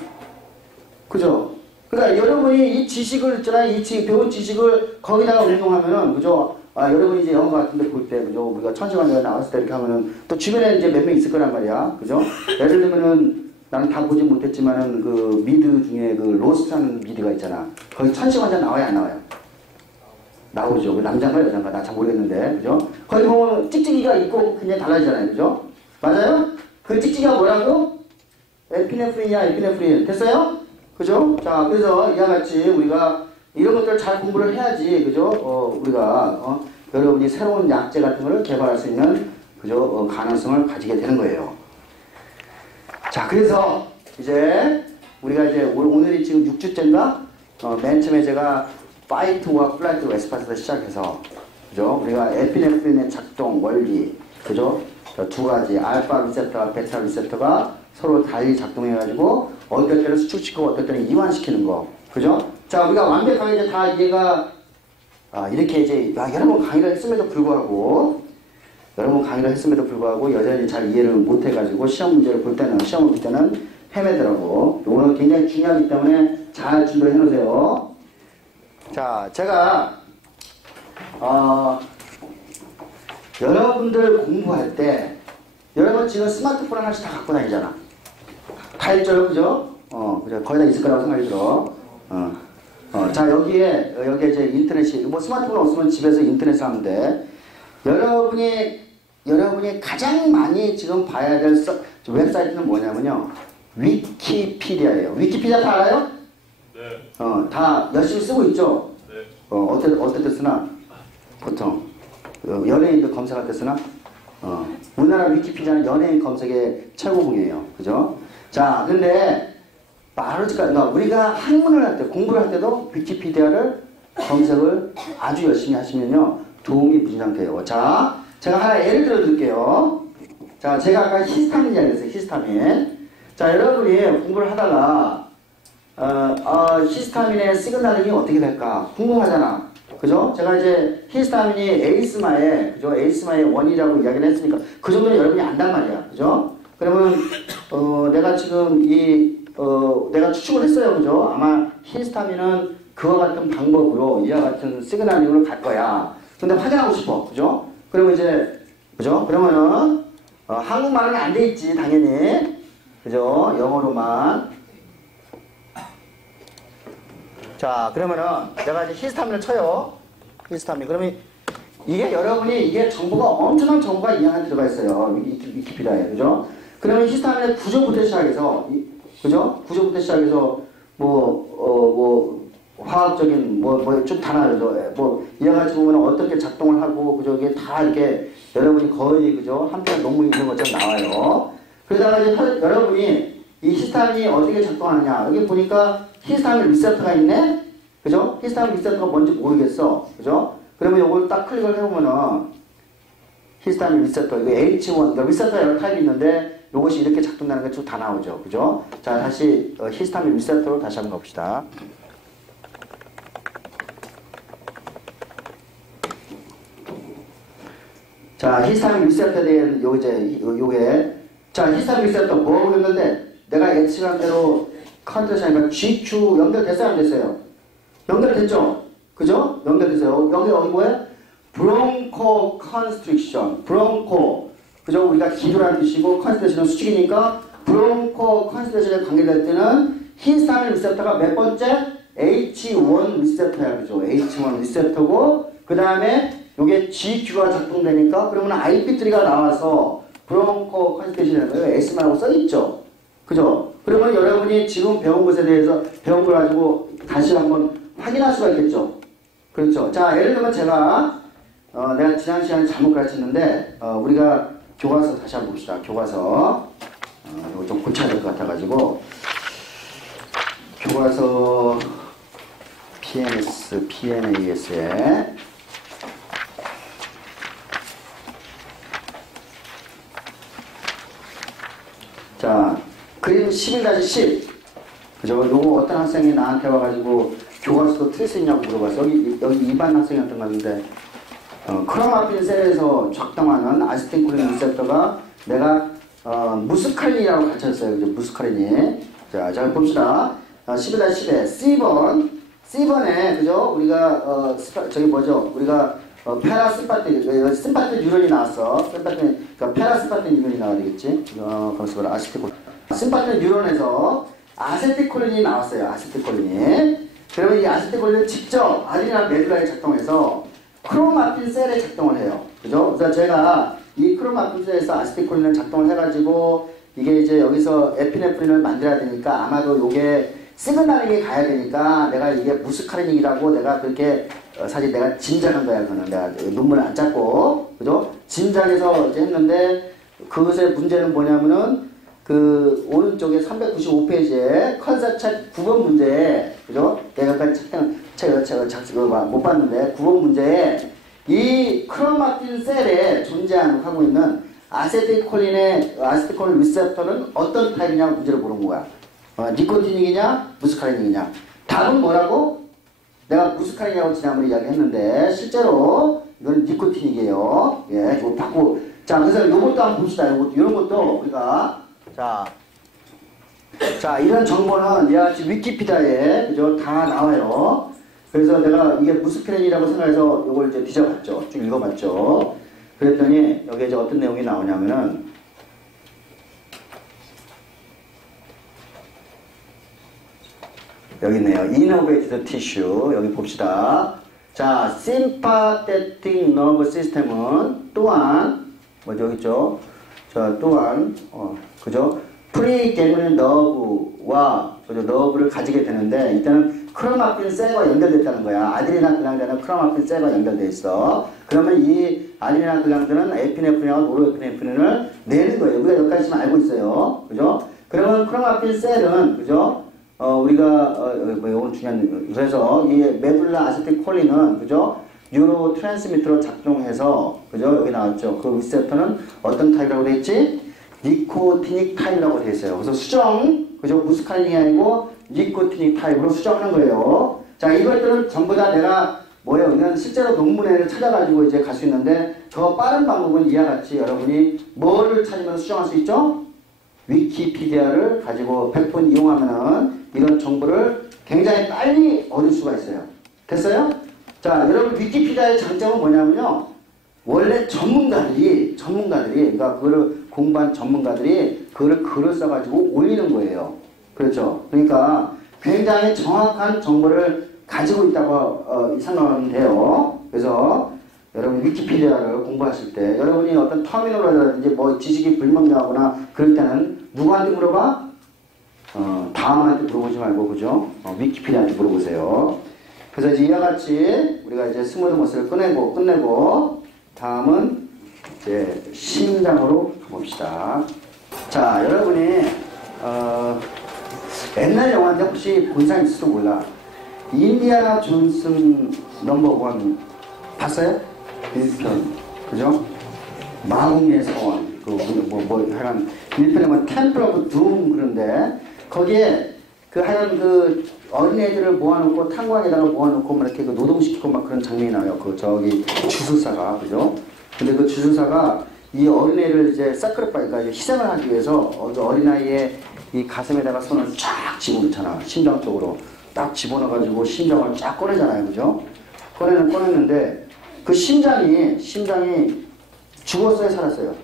그죠? 그러니까 여러분이 이 지식을 있잖아요. 배운 지식을 거기다가 운용하면은, 그죠? 아, 여러분이 이제 영화 같은 데 볼 때, 그죠? 우리가 천식 환자가 나왔을 때 이렇게 하면은 또 주변에 이제 몇 명 있을 거란 말이야. 그죠? 예를 들면은 나는 다 보진 못했지만은 그 미드 중에 그 로스트라는 미드가 있잖아. 거기 천식 환자 나와요, 안 나와요? 나오죠. 그 남자인가 여자인가 나 잘 모르겠는데, 그죠? 거기 보면 찍찍이가 있고 굉장히 달라지잖아요, 그죠? 맞아요? 그 찍찍이가 뭐라고? 에피네프린이야, 에피네프린. 됐어요? 그죠? 자, 그래서 이와 같이 우리가 이런 것들을 잘 공부를 해야지, 그죠? 우리가 여러분이 새로운 약제 같은 거를 개발할 수 있는, 그죠? 가능성을 가지게 되는 거예요. 자, 그래서 이제 우리가 이제 오늘이 지금 6주째인가? 맨 처음에 제가 파이트와 플라이트 레스파스를 시작해서, 그죠? 우리가 에피네프린의 작동 원리, 그죠? 두 가지 알파 리셉터와 베타 리셉터가 서로 달리 작동해가지고 어떨 때는 수축시키고 어떨 때는 이완시키는 거, 그죠? 자, 우리가 완벽하게 이제 다 이해가 이렇게 이제 여러분 강의를 했음에도 불구하고 여전히 잘 이해를 못해가지고 시험을 볼 때는 헤매더라고. 오늘 굉장히 중요하기 때문에 잘 준비를 해놓으세요. 자, 제가 여러분들 공부할 때 여러분 지금 스마트폰 하나씩 다 갖고 다니잖아. 다 있죠, 그죠? 그죠? 거의 다 있을 거라고 생각이 들어. 자, 여기에 이제 인터넷이, 뭐 스마트폰 없으면 집에서 인터넷을 하면 돼. 여러분이 가장 많이 지금 봐야 될 웹사이트는 뭐냐면요. 위키피디아예요. 위키피디아 다 알아요? 네. 다 열심히 쓰고 있죠? 네. 어떨 때 쓰나? 보통. 연예인들 검색할 때 쓰나? 우리나라 위키피디아는 연예인 검색의 최고봉이에요. 그죠? 자, 근데 그러니까 우리가 학문을 할 때, 공부를 할 때도 위키피디아를 검색을 아주 열심히 하시면요. 도움이 무진장돼요. 자, 제가 하나 예를 들어 드릴게요. 자, 제가 아까 히스타민 이야기했어요. 히스타민. 자, 여러분이 공부를 하다가 히스타민의 시그널링이 어떻게 될까 궁금하잖아. 그죠? 제가 이제 히스타민이 에이스마의, 그죠? 에이스마의 원인이라고 이야기를 했으니까 그 정도는 여러분이 안단 말이야. 그죠? 그러면 내가 지금 내가 추측을 했어요. 그죠? 아마 히스타민은 그와 같은 방법으로 이와 같은 시그널링으로 갈 거야. 근데 확인하고 싶어. 그죠? 그러면 이제, 그죠? 그러면은 한국말은 안 돼 있지, 당연히. 그죠? 영어로만. 자, 그러면은 내가 이제 히스타민을 쳐요. 히스타민. 그러면 이게 정보가, 엄청난 정보가 이 안에 들어가 있어요. 위키피디아에. 그죠? 그러면 히스타민의 구조부터 시작해서, 그죠? 구조부터 시작해서, 화학적인, 좀 다 나오죠. 이와 같이 보면 어떻게 작동을 하고, 그죠? 이게 다 이렇게, 여러분이 거의, 그죠? 한편 논문이 있는 것처럼 나와요. 그러다가 이제 여러분이 이 히스타민이 어떻게 작동하느냐. 여기 보니까 히스타민 리셉터가 있네? 그죠? 히스타민 리셉터가 뭔지 모르겠어. 그죠? 그러면 이걸 딱 클릭을 해보면은, 히스타민 리셉터, 이거 H1, 그러니까 리셉터 여러 타입이 있는데, 이것이 이렇게 작동하는 게 쭉 다 나오죠. 그죠? 자, 다시, 히스타민 리셉터로 다시 한번 가봅시다. 자, 히스타민 리셉터에 대한 요게 자, 히스타민 리셉터 뭐라고 했는데 내가 예측한 대로 컨트롤하니까 GQ 연결됐어요, 안 됐어요? 연결됐죠? 그죠? 연결됐어요. 여기 뭐예요? 브론코 컨스트릭션. 브론코. 그죠? 우리가 기도라는 뜻이고 컨스트릭션은 수직이니까 브론코 컨스트릭션에 관계될 때는 히스타민 리셉터가 몇 번째? H1 리셉터야. 그죠? H1 리셉터고 그 다음에 요게 GQ가 작동되니까 그러면 IP3가 나와서 브론코 컨스테이션이라고 S만하고 써있죠. 그죠? 그러면 여러분이 지금 배운 것에 대해서 배운 걸 가지고 다시 한번 확인할 수가 있겠죠. 그렇죠. 자, 예를 들면 제가 내가 지난 시간에 잘못 가르쳤는데 우리가 교과서 다시 한번 봅시다. 교과서 이거 좀 고쳐야 될 것 같아가지고 교과서 PNAS에 자, 그림 11-10. 그죠? 요거 어떤 학생이 나한테 와가지고 교과서도 틀 수 있냐고 물어봤어. 여기 2반 학생이었던 것 같은데, 크로마핀 셀에서 작동하는 아세틸콜린 리셉터가 내가, 무스칼린이라고 가르쳤어요. 그죠? 무스칼린이. 자, 봅시다. 11-10에 C번에, 그죠? 우리가, 우리가, 심파틴 뉴런이 나왔어. 그러니까 페라심파틴 뉴런이 나와야 되겠지. 거기서 아세틸콜린. 심파틴 뉴런에서 아세틸콜린이 나왔어요. 아세틸콜린이. 그러면 이 아세틸콜린은 직접 아드리날 메듈라에 작동해서 크로마틴 셀에 작동을 해요. 그죠? 그래서 제가 이 크로마틴 셀에서 아세틸콜린을 작동을 해가지고 이게 이제 여기서 에피네프린을 만들어야 되니까 아마도 요게 시그널링이 가야 되니까 내가 이게 무스카린이라고 내가 그렇게 사실 내가 짐작한 거야. 그거는 내가 논문을 안 짰고, 그죠? 짐작해서 이제 했는데 그것의 문제는 뭐냐면은 그 오른쪽에 395페이지에 컨셉 9번 문제에, 그죠? 내가 책을 못 봤는데 9번 문제에 이 크로마틴 셀에 존재하고 있는 아세틸콜린 리셉터는 어떤 타입이냐고 문제를 물은 거야. 니코틴이냐 무스카린이냐. 답은 뭐라고? 내가 무스카린이라고 지난번에 이야기했는데 실제로 이건 니코틴이에요. 예, 이거 받고 자, 그래서 요것도 한번 봅시다. 이런 것도 우리가 자, 이런 정보는 내가 지금 위키피디아에 그죠 다 나와요. 그래서 내가 이게 무스카린이라고 생각해서 요걸 이제 뒤져봤죠. 쭉 읽어봤죠. 그랬더니 여기에 이제 어떤 내용이 나오냐면은 여기 있네요. Innervated tissue. 여기 봅시다. 자, sympathetic nerve system은 또한, 여기 있죠? 자, 또한, 그죠? 프리갱글린 너브와, 그죠? 너브를 가지게 되는데, 이때는 크로마틴 셀과 연결됐다는 거야. 아드리날 글란드는 크로마틴 셀과 연결돼 있어. 그러면 이 아드리날 글란드는 에피네프린하고 노르에피네프린을 내는 거예요. 우리가 여기까지만 알고 있어요. 그죠? 그러면 크로마틴 셀은, 그죠? 이건 중요한, 그래서 이 메둘라 아세틸콜린은, 그죠? 뉴로 트랜스미터로 작동해서, 그죠? 여기 나왔죠. 그 리셉터는 어떤 타입이라고 돼 있지? 니코티닉 타입이라고 돼 있어요. 그래서 수정, 그죠? 무스칼린이 아니고 니코티닉 타입으로 수정하는 거예요. 자, 이것들은 전부 다 내가 이건 실제로 논문에 찾아가지고 이제 갈 수 있는데, 더 빠른 방법은 이와 같이 여러분이 뭐를 찾으면 수정할 수 있죠? 위키피디아를 가지고 100분 이용하면은 이런 정보를 굉장히 빨리 얻을 수가 있어요. 됐어요? 자, 여러분 위키피디아의 장점은 뭐냐면요. 원래 전문가들이, 그러니까 그거를 공부한 전문가들이 그거를 글을 써가지고 올리는 거예요. 그렇죠? 그러니까 굉장히 정확한 정보를 가지고 있다고 생각하면 돼요. 그래서 여러분 위키피디아를 공부하실 때 여러분이 어떤 터미널이라든지 지식이 불명료하거나 그럴 때는 누구한테 물어봐? 다음한테 물어보지 말고, 그죠? 위키피디아한테 물어보세요. 그래서 이제 이와 같이 우리가 이제 스무드 머슬을 끝내고 다음은 이제 심장으로 가봅시다. 자, 여러분이 옛날 영화인데 혹시 본 사람 있을지도 몰라. 인디아나 존슨 넘버 1 봤어요? 1편, 그죠? 마공의 서원, 하여간 1편에 보면 템플 오브 둠 그런데 거기에 하여간 어린애들을 모아놓고 탄광에다가 모아놓고 막 이렇게 노동시키고 막 그런 장면이 나와요. 저기 주술사가, 그죠? 근데 그 주술사가 이 어린애를 이제 그러니까 희생을 하기 위해서 어린아이의 이 가슴에다가 손을 쫙 집어넣잖아. 심장 쪽으로 딱 집어넣어가지고 심장을 쫙 꺼내잖아요, 그죠? 꺼냈는데 그 심장이 죽었어요, 살았어요?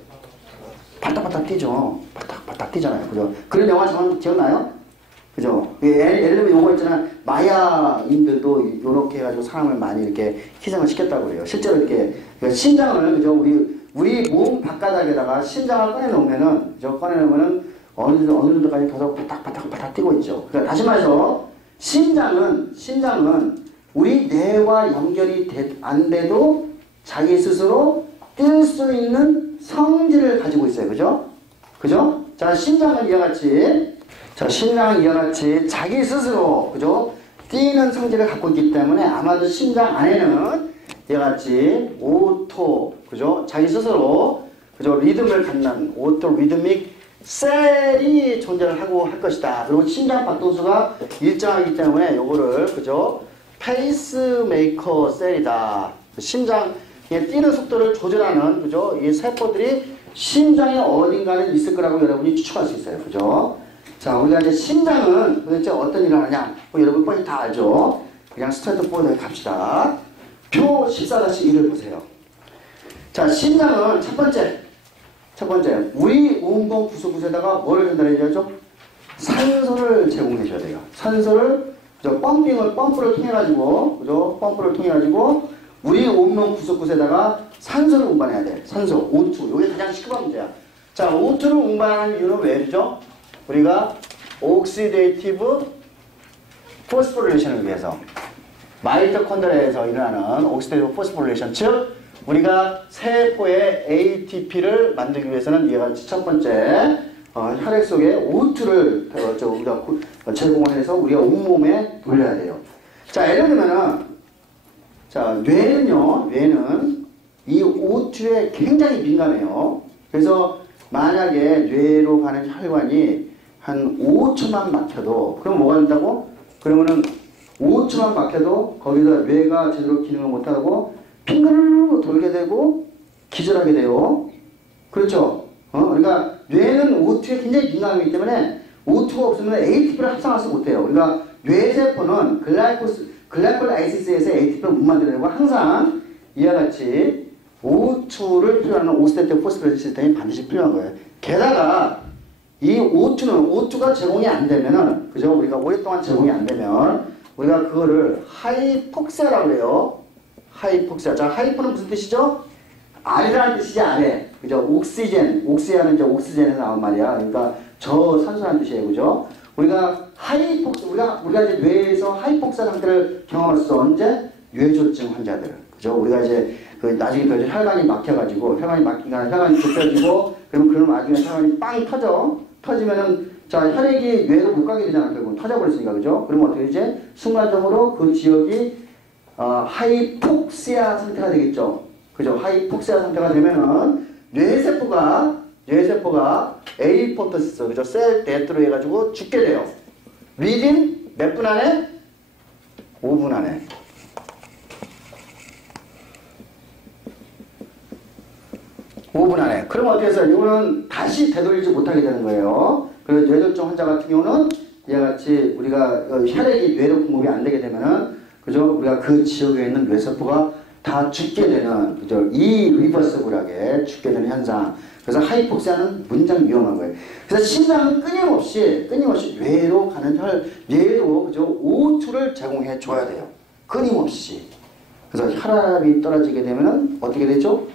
바닥바닥 뛰죠. 바닥바닥 뛰잖아요, 그죠? 그런 영화 기억나요? 그죠? 예를 들면 요거 있잖아. 마야인들도 요렇게 해가지고 사람을 많이 이렇게 희생을 시켰다고 그래요. 실제로 이렇게. 그러니까 심장을, 그죠? 우리 몸 바깥에다가 심장을 꺼내놓으면은, 그죠? 꺼내놓으면은 어느 정도까지 더서 바닥바닥 뛰고 있죠. 그러니까 다시 말해서, 심장은 우리 뇌와 연결이 안 돼도 자기 스스로 뛸 수 있는 성질을 가지고 있어요. 그죠? 자, 심장은 이와 같이 자기 스스로, 그죠? 뛰는 성질을 갖고 있기 때문에 아마도 심장 안에는 이와 같이 오토, 그죠? 자기 스스로, 그죠? 리듬을 갖는 오토 리드믹 셀이 존재를 하고 할 것이다. 그리고 심장 박동수가 일정하기 때문에 요거를, 그죠? 페이스메이커 셀이다. 심장의 뛰는 속도를 조절하는, 그죠? 이 세포들이 심장의 어딘가에 있을 거라고 여러분이 추측할 수 있어요. 그죠? 자, 우리가 이제 심장은 도대체 어떤 일을 하느냐? 여러분 뻔히 다 알죠? 그냥 스트레이트 포워드에 갑시다. 표 14-1을 보세요. 자, 심장은 첫 번째, 우리 온몸 구석구석에다가 뭐를 전달해줘야죠? 산소를 제공해줘야 돼요. 산소를, 그죠? 펌프를 통해가지고, 그죠? 펌프를 통해가지고, 우리 온몸 구석구석에다가 산소를 운반해야 돼. 산소, O2. 이게 가장 시급한 문제야. 자, O2를 운반하는 이유는 왜 해주죠? 우리가 옥시데이티브 포스포릴레이션을 위해서, 마이토콘드리아에서 일어나는 옥시데이티브 포스포릴레이션, 즉 우리가 세포의 ATP를 만들기 위해서는 이와 같이 첫 번째 혈액 속에 O2를 우리가 제공을 해서 우리가 온몸에 돌려야 돼요. 자, 예를 들면은, 자, 뇌는 이 O2에 굉장히 민감해요. 그래서 만약에 뇌로 가는 혈관이 한 5초만 막혀도, 그럼 뭐가 된다고? 그러면은 5초만 막혀도 거기서 뇌가 제대로 기능을 못하고 핑그르르 돌게 되고 기절하게 돼요. 그렇죠? 그러니까 뇌는 O2에 굉장히 민감하기 때문에 O2가 없으면 ATP를 합성하지 못해요. 그러니까 뇌세포는 글라이콜라이시스에서 ATP를 못 만들어내고 항상 이와 같이 O2를 필요하는 오스테트 포스피레이션 시스템이 반드시 필요한 거예요. 게다가 이 O2가 제공이 안 되면은, 그죠? 우리가 오랫동안 제공이 안 되면, 우리가 그거를 하이폭세라고 해요. 하이폭세. 자, 하이프는 무슨 뜻이죠? 아래라는 뜻이지, 아래. 그죠? 옥시젠은 이제 옥시젠에서 나온 말이야. 그러니까 저산소라는 뜻이에요. 그죠? 우리가 하이폭세, 우리가 이제 뇌에서 하이폭세 상태를 경험했어. 언제? 뇌졸중 환자들. 그죠? 우리가 이제 나중에 혈관이 막혀가지고, 혈관이 좁혀지고, 그러면 나중에 혈관이 빵 터져. 터지면은, 자, 혈액이 뇌로 못 가게 되잖아. 결국은 터져버렸으니까. 그죠? 그러면 어떻게 되지? 순간적으로 그 지역이, 하이폭시아 상태가 되겠죠. 그죠? 하이폭시아 상태가 되면은, 뇌세포가 에이포토시스, 그죠? 셀 데스로 해가지고 죽게 돼요. within 몇 분 안에? 5분 안에. 5분 안에. 그럼 어떻게 해서 이거는 다시 되돌리지 못하게 되는 거예요. 그래서 뇌졸중 환자 같은 경우는 이와 같이 우리가 혈액이 뇌로 공급이 안 되게 되면은, 그죠? 우리가 그 지역에 있는 뇌세포가 다 죽게 되는, 그죠? 이 리버스블하게 죽게 되는 현상. 그래서 하이폭시아는 문장 위험한 거예요. 그래서 심장은 끊임없이 뇌로 가는 뇌로, 그죠? O2를 제공해 줘야 돼요. 끊임없이. 그래서 혈압이 떨어지게 되면은 어떻게 되죠?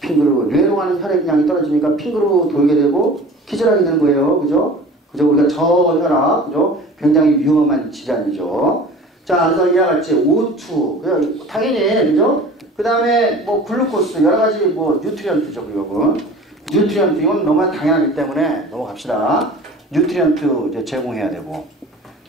핑크로, 뇌로 가는 혈액량이 떨어지니까 핑크로 돌게 되고 기절하게 되는 거예요. 그죠? 우리가 저혈압, 그죠? 굉장히 위험한 질환이죠. 자, 그래서 이와 같이 O2, 당연히, 그죠? 그 다음에 뭐 글루코스, 여러 가지 뭐 뉴트리언트죠, 그리고. 뉴트리언트, 이건 너무 당연하기 때문에 넘어갑시다. 뉴트리언트 이제 제공해야 되고.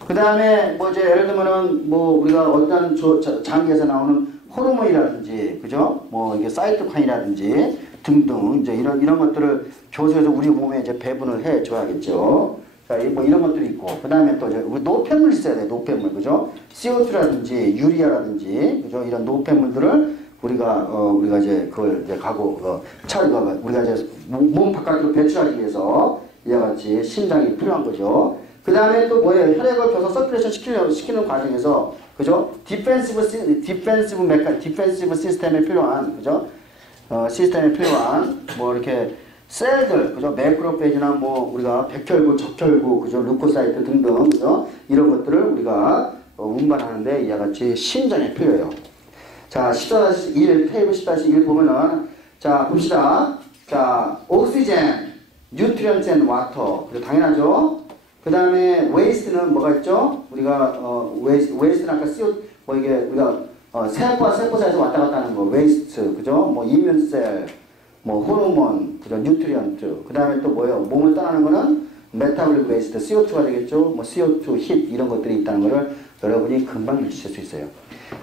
그 다음에 뭐 이제 예를 들면은 뭐 우리가 어떤 장기에서 나오는 호르몬이라든지, 그죠? 뭐 이게 사이토카인이라든지 등등 이제 이런 것들을 교수에서 우리 몸에 이제 배분을 해 줘야겠죠. 자, 뭐 이런 것들이 있고. 그 다음에 또 이제 우리 노폐물 있어야 돼, 노폐물. 그죠? CO2라든지 유리아라든지, 그죠? 이런 노폐물들을 우리가 이제 그걸 이제 우리가 이제 몸 바깥으로 배출하기 위해서 이와 같이 심장이 필요한 거죠. 그 다음에 또 뭐예요? 혈액을 펴서 서큘레이션 시키는 과정에서, 그죠? 디펜시브 시스템에 필요한, 그죠? 시스템에 필요한, 뭐 이렇게 셀들, 그죠? 매크로페이지나 뭐 우리가 백혈구, 적혈구, 그죠? 루코사이트 등등, 그죠? 이런 것들을 우리가 운반하는데 이와 같이 심장이 필요해요. 자, 10-1, 테이블 10-1 보면은, 자, 봅시다. 자, 옥시젠, 뉴트리언트 앤 와터. 당연하죠? 그 다음에 웨이스트는 뭐가 있죠? 우리가, 웨이스트는 아까 뭐 이게, 우리가, 세포와 세포 사이에서 왔다 갔다 하는 거, 웨이스트, 그죠? 뭐, 이뮨셀, 뭐, 호르몬, 그죠? 뉴트리언트. 그 다음에 또 뭐예요? 몸을 떠나는 거는 메타볼릭 웨이스트, CO2가 되겠죠? 뭐, CO2, 힛, 이런 것들이 있다는 거를 여러분이 금방 느끼실 수 있어요.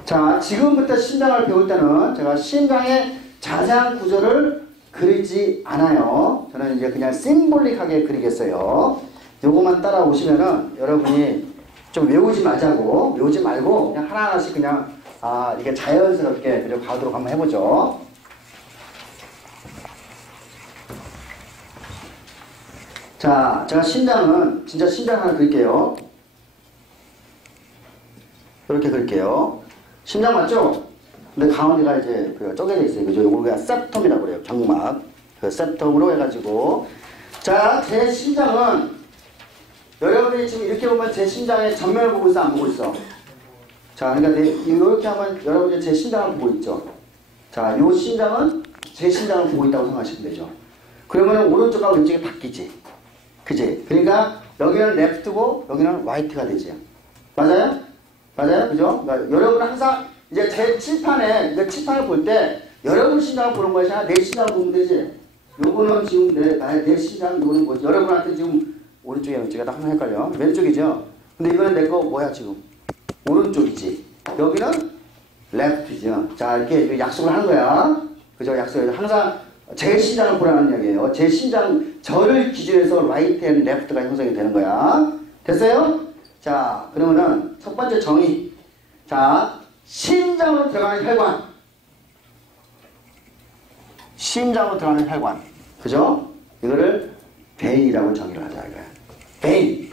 자, 지금부터 심장을 배울 때는 제가 심장의 자세한 구조를 그리지 않아요. 저는 이제 그냥 심볼릭하게 그리겠어요. 요거만 따라오시면은 여러분이 좀 외우지 말고 그냥 하나하나씩 그냥 이게 자연스럽게 그리고 가도록 한번 해보죠. 자, 제가 진짜 심장 하나 그릴게요. 이렇게 그릴게요. 심장 맞죠? 근데 가운데가 이제 쪼개져 있어요. 그죠? 요걸 우리가 septum이라고 그래요. 경막. 그 septum으로 해가지고. 자, 제 심장은 여러분이 지금 이렇게 보면 제 심장의 전면을 보고 있어, 안 보고 있어? 자, 그러니까 이렇게 하면 여러분이 제 심장을 보고 있죠. 자, 요 심장은 제 심장을 보고 있다고 생각하시면 되죠. 그러면 오른쪽과 왼쪽이 바뀌지. 그지? 그러니까 여기는 레프트고 여기는 라이트가 되지. 맞아요? 그죠? 그러니까 여러분 항상 이제 제 칠판을 볼 때 여러분 심장을 보는 것이 아니라 내 심장을 보면 되지. 요거는 지금 내 심장, 요거는 뭐지? 여러분한테 지금 오른쪽에 왼쪽에 다 항상 헷갈려. 왼쪽이죠? 근데 이거는 내 거 뭐야 지금? 오른쪽이지. 여기는 레프트죠. 자, 이렇게 약속을 하는 거야. 그죠? 약속을 항상 제 심장을 보라는 이야기예요. 제 심장, 저를 기준해서 라이트 앤 레프트가 형성이 되는 거야. 됐어요? 자, 그러면은 첫 번째 정의. 자, 심장으로 들어가는 혈관. 심장으로 들어가는 혈관. 그죠? 이거를 베인이라고 정의를 하자, 이거야. 베인.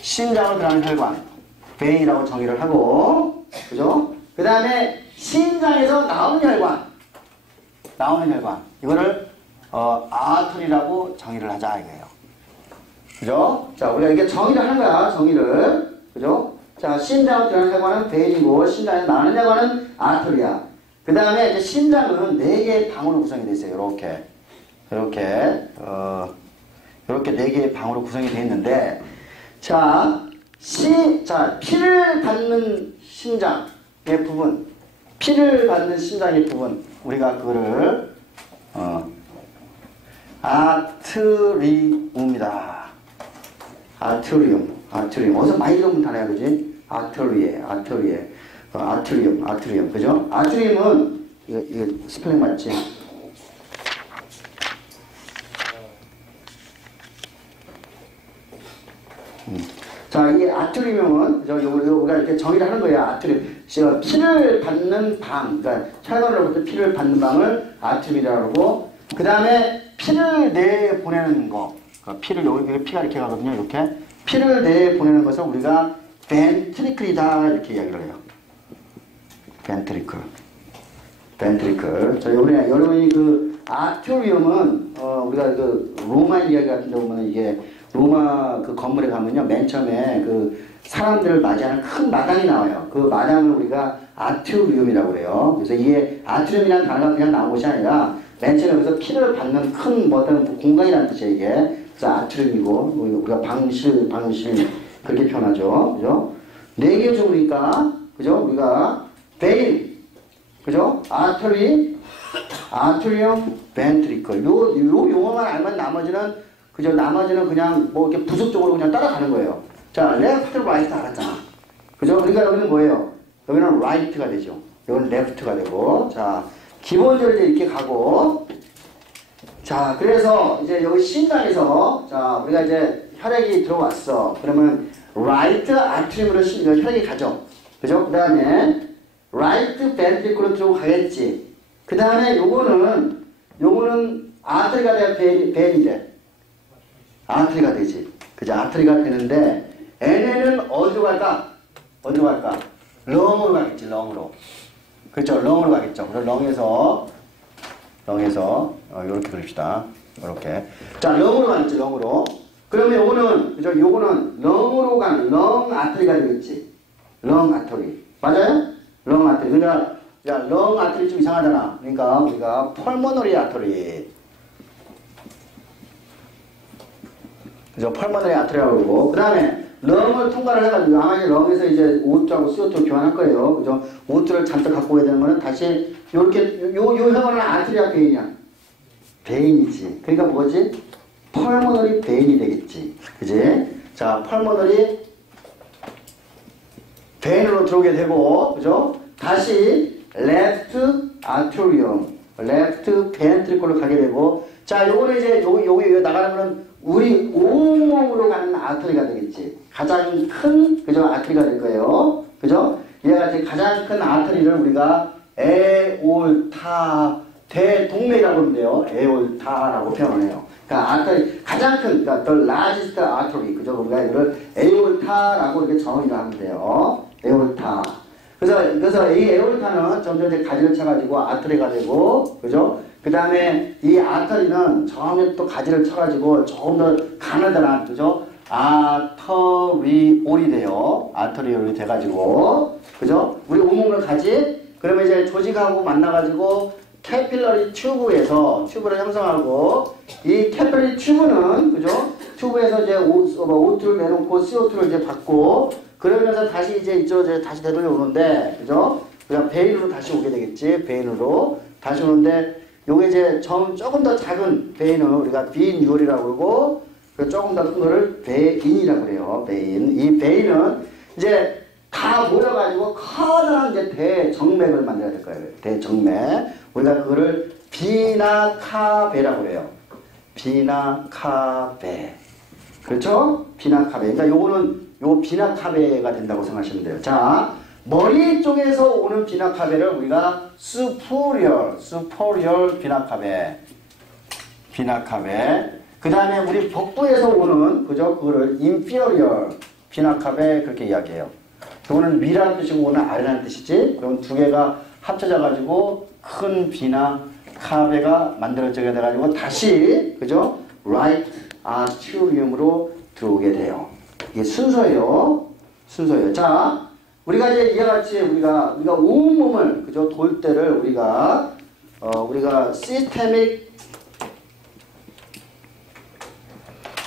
심장으로 들어가는 혈관. 베인이라고 정의를 하고, 그죠? 그 다음에 심장에서 나오는 혈관. 이거를, 아토리라고 정의를 하자, 이거예요. 그죠? 자, 우리가 이게 정의를 하는 거야, 정의를. 그죠? 자, 심장을 드러내는 하는 베인이고, 심장에 나느냐고 하는 아토리아. 그 다음에 이제 심장은 4개의 방으로 구성이 되어 있어요. 이렇게 4개의 방으로 구성이 되어 있는데, 자, 피를 받는 심장의 부분, 우리가 그거를, 아트리움이다. 아트리움. 어디서 많이 들어본 단어야, 그지? 아트리움. 그죠? 아트리움은, 이거 스펠링 맞지? 자, 이 아트리움은, 그죠? 우리가 이렇게 정의를 하는 거예요. 아트리움. 피를 받는 방, 그러니까 혈관으로부터 피를 받는 방을 아트리움이라고 그러고, 그 다음에 피를 내보내는 거. 피를, 여기 피가 이렇게 가거든요. 이렇게. 피를 내보내는 것을 우리가 벤트리클이다. 이렇게 이야기를 해요. 벤트리클. 자, 여러분이 그 아트리움은, 우리가 그 로마 이야기 같은 데 보면 이게 로마 그 건물에 가면요. 맨 처음에 그 사람들을 맞이하는 큰 마당이 나와요. 그 마당을 우리가 아트리움이라고 그래요. 그래서 이게 아트리움이라는 단어가 그냥 나온 것이 아니라 맨 처음에 여기서 피를 받는 큰 어떤 공간이라는 뜻이에요, 이게. 그래서 아트리움이고, 우리가 방실, 그렇게 표현하죠. 그죠? 4개 종류니까, 그죠? 우리가, 베인, 그죠? 아트리움, 벤트리클. 요 용어만 알면 나머지는, 그죠? 나머지는 그냥 뭐 이렇게 부수적으로 그냥 따라가는 거예요. 자, 레프트, 라이트 알았잖아. 그죠? 그러니까 여기는 뭐예요? 여기는 라이트가 되죠. 여기는 레프트가 되고, 자, 기본적으로 이제 이렇게 가고, 자, 그래서 이제 여기 심장에서, 자, 우리가 이제 혈액이 들어왔어. 그러면 라이트 아트리움으로 혈액이 가죠. 그죠? 그 다음에 라이트 벤트리클로 들어가겠지. 그 다음에 요거는 아트리가 돼야 벤이 돼. 아트리가 되지. 그죠? 아트리가 되는데, 얘네는 어디로 갈까? 렁으로 가겠지, 렁으로. 그렇죠? 렁으로 가겠죠. 그래서 렁에서 이렇게 그립시다. 이렇게. 자, 렁으로 가겠지, 렁으로. 그러면 요거는, 그죠? 요거는 렁으로 가는, 렁 아트리가 되겠지. 렁 아트리. 맞아요? 렁 아트리. 그러니까, 야, 렁 아트리 좀 이상하잖아. 그러니까 우리가 펄머너리 아트리. 그죠? 펄머너리 아트리라고 그러고. 그 다음에, 렁을 통과를 해가지고, 아마 이제 렁에서 이제 O2하고 CO2를 교환할 거예요. 그죠? O2를 잔뜩 갖고 오야 되는 거는 다시, 요렇게, 요 혈관은 아트리아 베인이야. 베인이지. 그러니까 뭐지? 펄머너리 베인이 되겠지. 그지? 자, 펄머너리 베인으로 들어오게 되고, 그죠? 다시, 레프트 아트리움, 레프트 벤트리클로 가게 되고, 자, 요거는 이제, 여기 나가는 거는 우리 온몸으로 가는 아트리가 되겠지. 가장 큰, 그죠? 아트리가 될 거예요. 그죠? 얘가 가장 큰 아트리를 우리가 에올타, 대동맥이라고 하면 돼요. 에올타라고 표현을 해요. 그러니까 아트리, 가장 큰, 그러니까 the largest artery. 그죠? 우리가 이거를 에올타라고 이렇게 정의를 하면 돼요. 에올타. 그래서 이 에올타는 점점 이제 가지를 쳐가지고 아트리가 되고, 그죠? 그 다음에 이 아터리는 처음에 또 가지를 쳐가지고 조금 더 가느다란, 그죠? 아터리올이 돼요. 아터리올이 돼가지고, 그죠? 우리 온몸을 가지? 그러면 이제 조직하고 만나가지고 캐필러리 튜브에서 튜브를 형성하고, 이 캐필러리 튜브는, 그죠? 튜브에서 이제 O2를 내놓고 CO2를 이제 받고, 그러면서 다시 이제 이제 다시 되돌려 오는데, 그죠? 그냥 베인으로 다시 오게 되겠지. 베인으로 다시 오는데, 요게 이제 조금 더 작은 베인은 우리가 비뉴얼이라고 그러고, 조금 더 큰 거를 베인이라고 그래요. 베인. 이 베인은 이제 다 모여가지고 커다란 이제 대정맥을 만들어야 될 거예요. 대정맥. 우리가 그거를 비나카베라고 그래요. 비나카베. 그렇죠? 비나카베. 그러니까 요거는 요 비나카베가 된다고 생각하시면 돼요. 자, 머리 쪽에서 오는 비나카베를 우리가 superior 비나카베. 그 다음에 우리 복부에서 오는, 그죠? 그거를 inferior 비나카베 그렇게 이야기해요. 그거는 위라는 뜻이고 오는 아래라는 뜻이지. 그럼 두 개가 합쳐져 가지고 큰 비나카베가 만들어지게 돼가지고 다시, 그죠? right atrium으로 들어오게 돼요. 이게 순서예요. 순서예요. 자, 우리가 이제 이와 같이 우리가 온몸을 그죠 돌 때를 우리가 시스테믹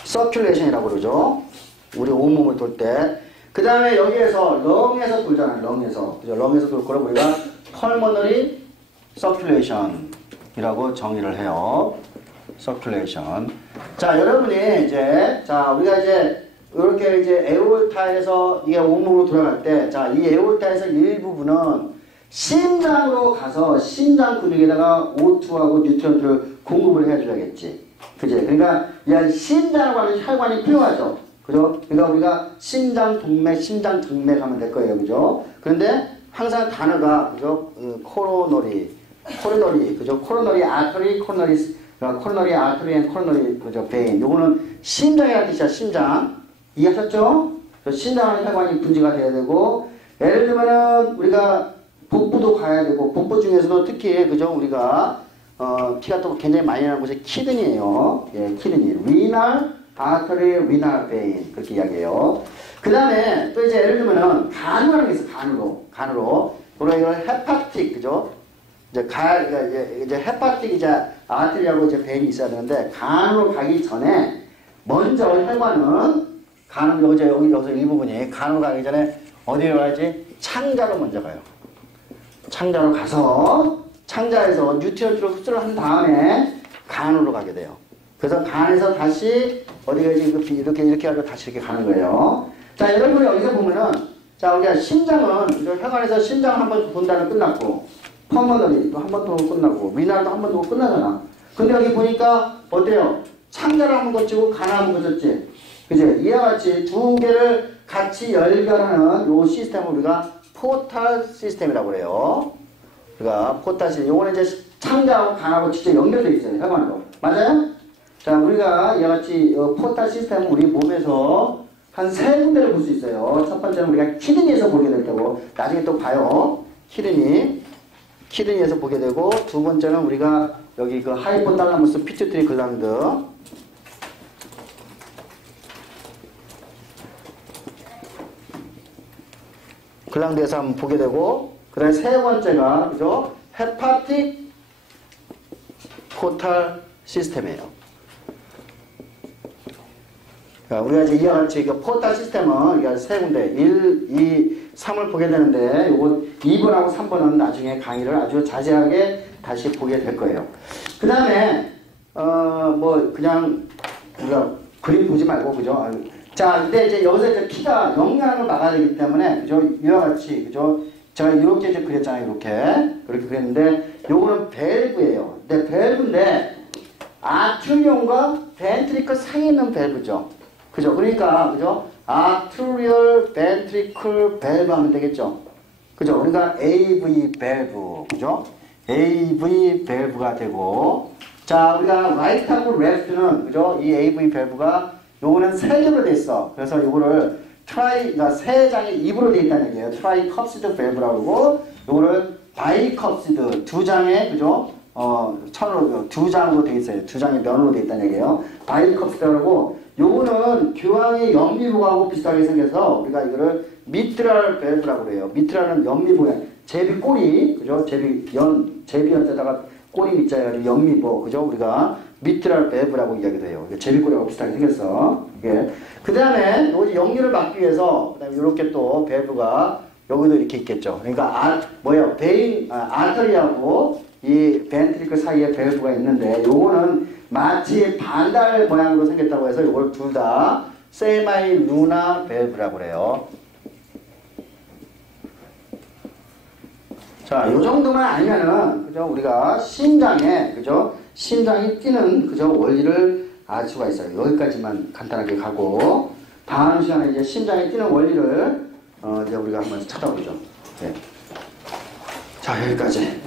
서큘레이션이라고 그러죠. 우리 온몸을 돌 때. 그 다음에 여기에서 렁에서 돌잖아요. 렁에서. 그죠? 렁에서 돌 거를 우리가 펄머너리 서큘레이션이라고 정의를 해요. 서큘레이션. 자, 여러분이 이제 우리가 이제 이렇게 이제 에올타에서 이게 온몸으로 돌아갈 때, 자, 이 에올타에서 일부분은 심장으로 가서 심장 근육에다가 O2하고 뉴트런트를 공급을 해줘야겠지. 그지? 그러니까 이 심장으로 가는 혈관이 필요하죠. 그죠? 그러니까 우리가 심장 동맥, 심장 정맥 하면 될 거예요. 그죠? 그런데 항상 단어가, 그죠? 코로너리, 그죠? 코로너리 아터리, 코로너리 아터리 앤 코로너리, 그죠? 베인. 요거는 심장이라는 뜻이야, 심장. 이해하셨죠? 심장은 혈관이 분지가 돼야 되고, 예를 들면은 우리가 복부도 가야 되고, 복부 중에서도 특히, 그죠? 우리가, 피가 또 굉장히 많이 나는 곳이 키드니예요. 예, 키드니. 리날, 아터리, 리날 베인. 그렇게 이야기해요. 그 다음에 또 이제 예를 들면은 간으로라는 게 있어, 간으로. 우리가 헤파틱, 그죠? 이제 헤파틱 이제 아터리하고 이제 베인이 있어야 되는데, 간으로 가기 전에 먼저 혈관은 간으로 여기서 일부분이 간으로 가기 전에 어디로 가야지? 창자로 먼저 가요. 창자로 가서 창자에서 뉴트런트를 흡수를 한 다음에 간으로 가게 돼요. 그래서 간에서 다시 어디 가지 이렇게 하고 다시 이렇게 가는 거예요. 자, 여러분이 여기서 보면은 자, 우리가 심장은 혈관에서 심장 한 번 본다는 끝났고 펄머너리 또 한 번 더 끝나고 미나도 한 번 더 끝나잖아. 근데 여기 보니까 어때요? 창자를 한 번 거치고 간을 한 번 거쳤지. 그죠? 이와 같이 두 개를 같이 연결하는 요 시스템을 우리가 포탈 시스템이라고 그래요. 그러니까 포탈 시스템. 요거는 이제 창자하고 간하고 직접 연결되어 있어요. 혈관으로. 맞아요? 자, 우리가 이와 같이 포탈 시스템은 우리 몸에서 한 세 군데를 볼 수 있어요. 첫 번째는 우리가 키드니에서 보게 될 테고, 나중에 또 봐요. 키드니에서 보게 되고, 두 번째는 우리가 여기 그 하이포탈라무스 피투트리 글란드. 글란드에서 한번 보게 되고, 그 다음에 세 번째가, 그죠? 헤파틱 포탈 시스템이에요. 우리가 이제 이와 같이 그 포탈 시스템은 이게 세 군데, 1, 2, 3을 보게 되는데, 요거 2번하고 3번은 나중에 강의를 아주 자세하게 다시 보게 될 거예요. 그 다음에, 그냥, 우리가 그림 보지 말고, 그죠? 자, 근데 이제 여기서 이제 피가 영양을 막아야 되기 때문에, 그죠? 이와 같이, 그죠? 제가 이렇게 이제 그렸잖아요, 그렇게 그렸는데, 요거는 밸브예요. 근데 밸브인데, 아트리움과 벤트리클 사이에 있는 밸브죠. 그죠? 그러니까, 그죠? 아트리얼 벤트리클 밸브 하면 되겠죠? 그죠? 그러니까 AV 밸브, 그죠? AV 밸브가 되고, 자, 우리가 라이트하고 레프트는, 그죠? 이 AV 밸브가 요거는 세 개로 돼 있어. 그래서 요거를 그러니까 세 장의 입으로 돼 있다는 얘기예요. 트라이컵시드 밸브라고 그러고, 요거를 바이컵시드 두 장의, 그죠? 천으로, 두 장으로 돼 있어요. 두 장의 면으로 돼 있다는 얘기예요. 바이컵시드라고, 요거는 교황의 연미부하고 비슷하게 생겨서 우리가 이거를 미트랄 밸브라고 그래요. 미트랄은 연미부야. 제비 꼬리, 그죠? 제비연자다가 꼬리 밑자에 연미부, 그죠? 우리가 미트랄 밸브라고 이야기도 해요. 제비꼬리하고 비슷하게 생겼어. 이게. 그 다음에 여기 역류를 막기 위해서, 그 다음에 이렇게 또 밸브가 여기도 이렇게 있겠죠. 그러니까 아터리하고 이 벤트리클 사이에 밸브가 있는데, 요거는 마치 반달 모양으로 생겼다고 해서 이걸 둘 다 세마이 루나 밸브라고 그래요. 자, 요 정도만 아니면은, 그죠? 우리가 심장에, 그죠? 심장이 뛰는, 그죠? 원리를 알 수가 있어요. 여기까지만 간단하게 가고, 다음 시간에 이제 심장이 뛰는 원리를, 이제 우리가 한번 찾아보죠. 네. 자, 여기까지.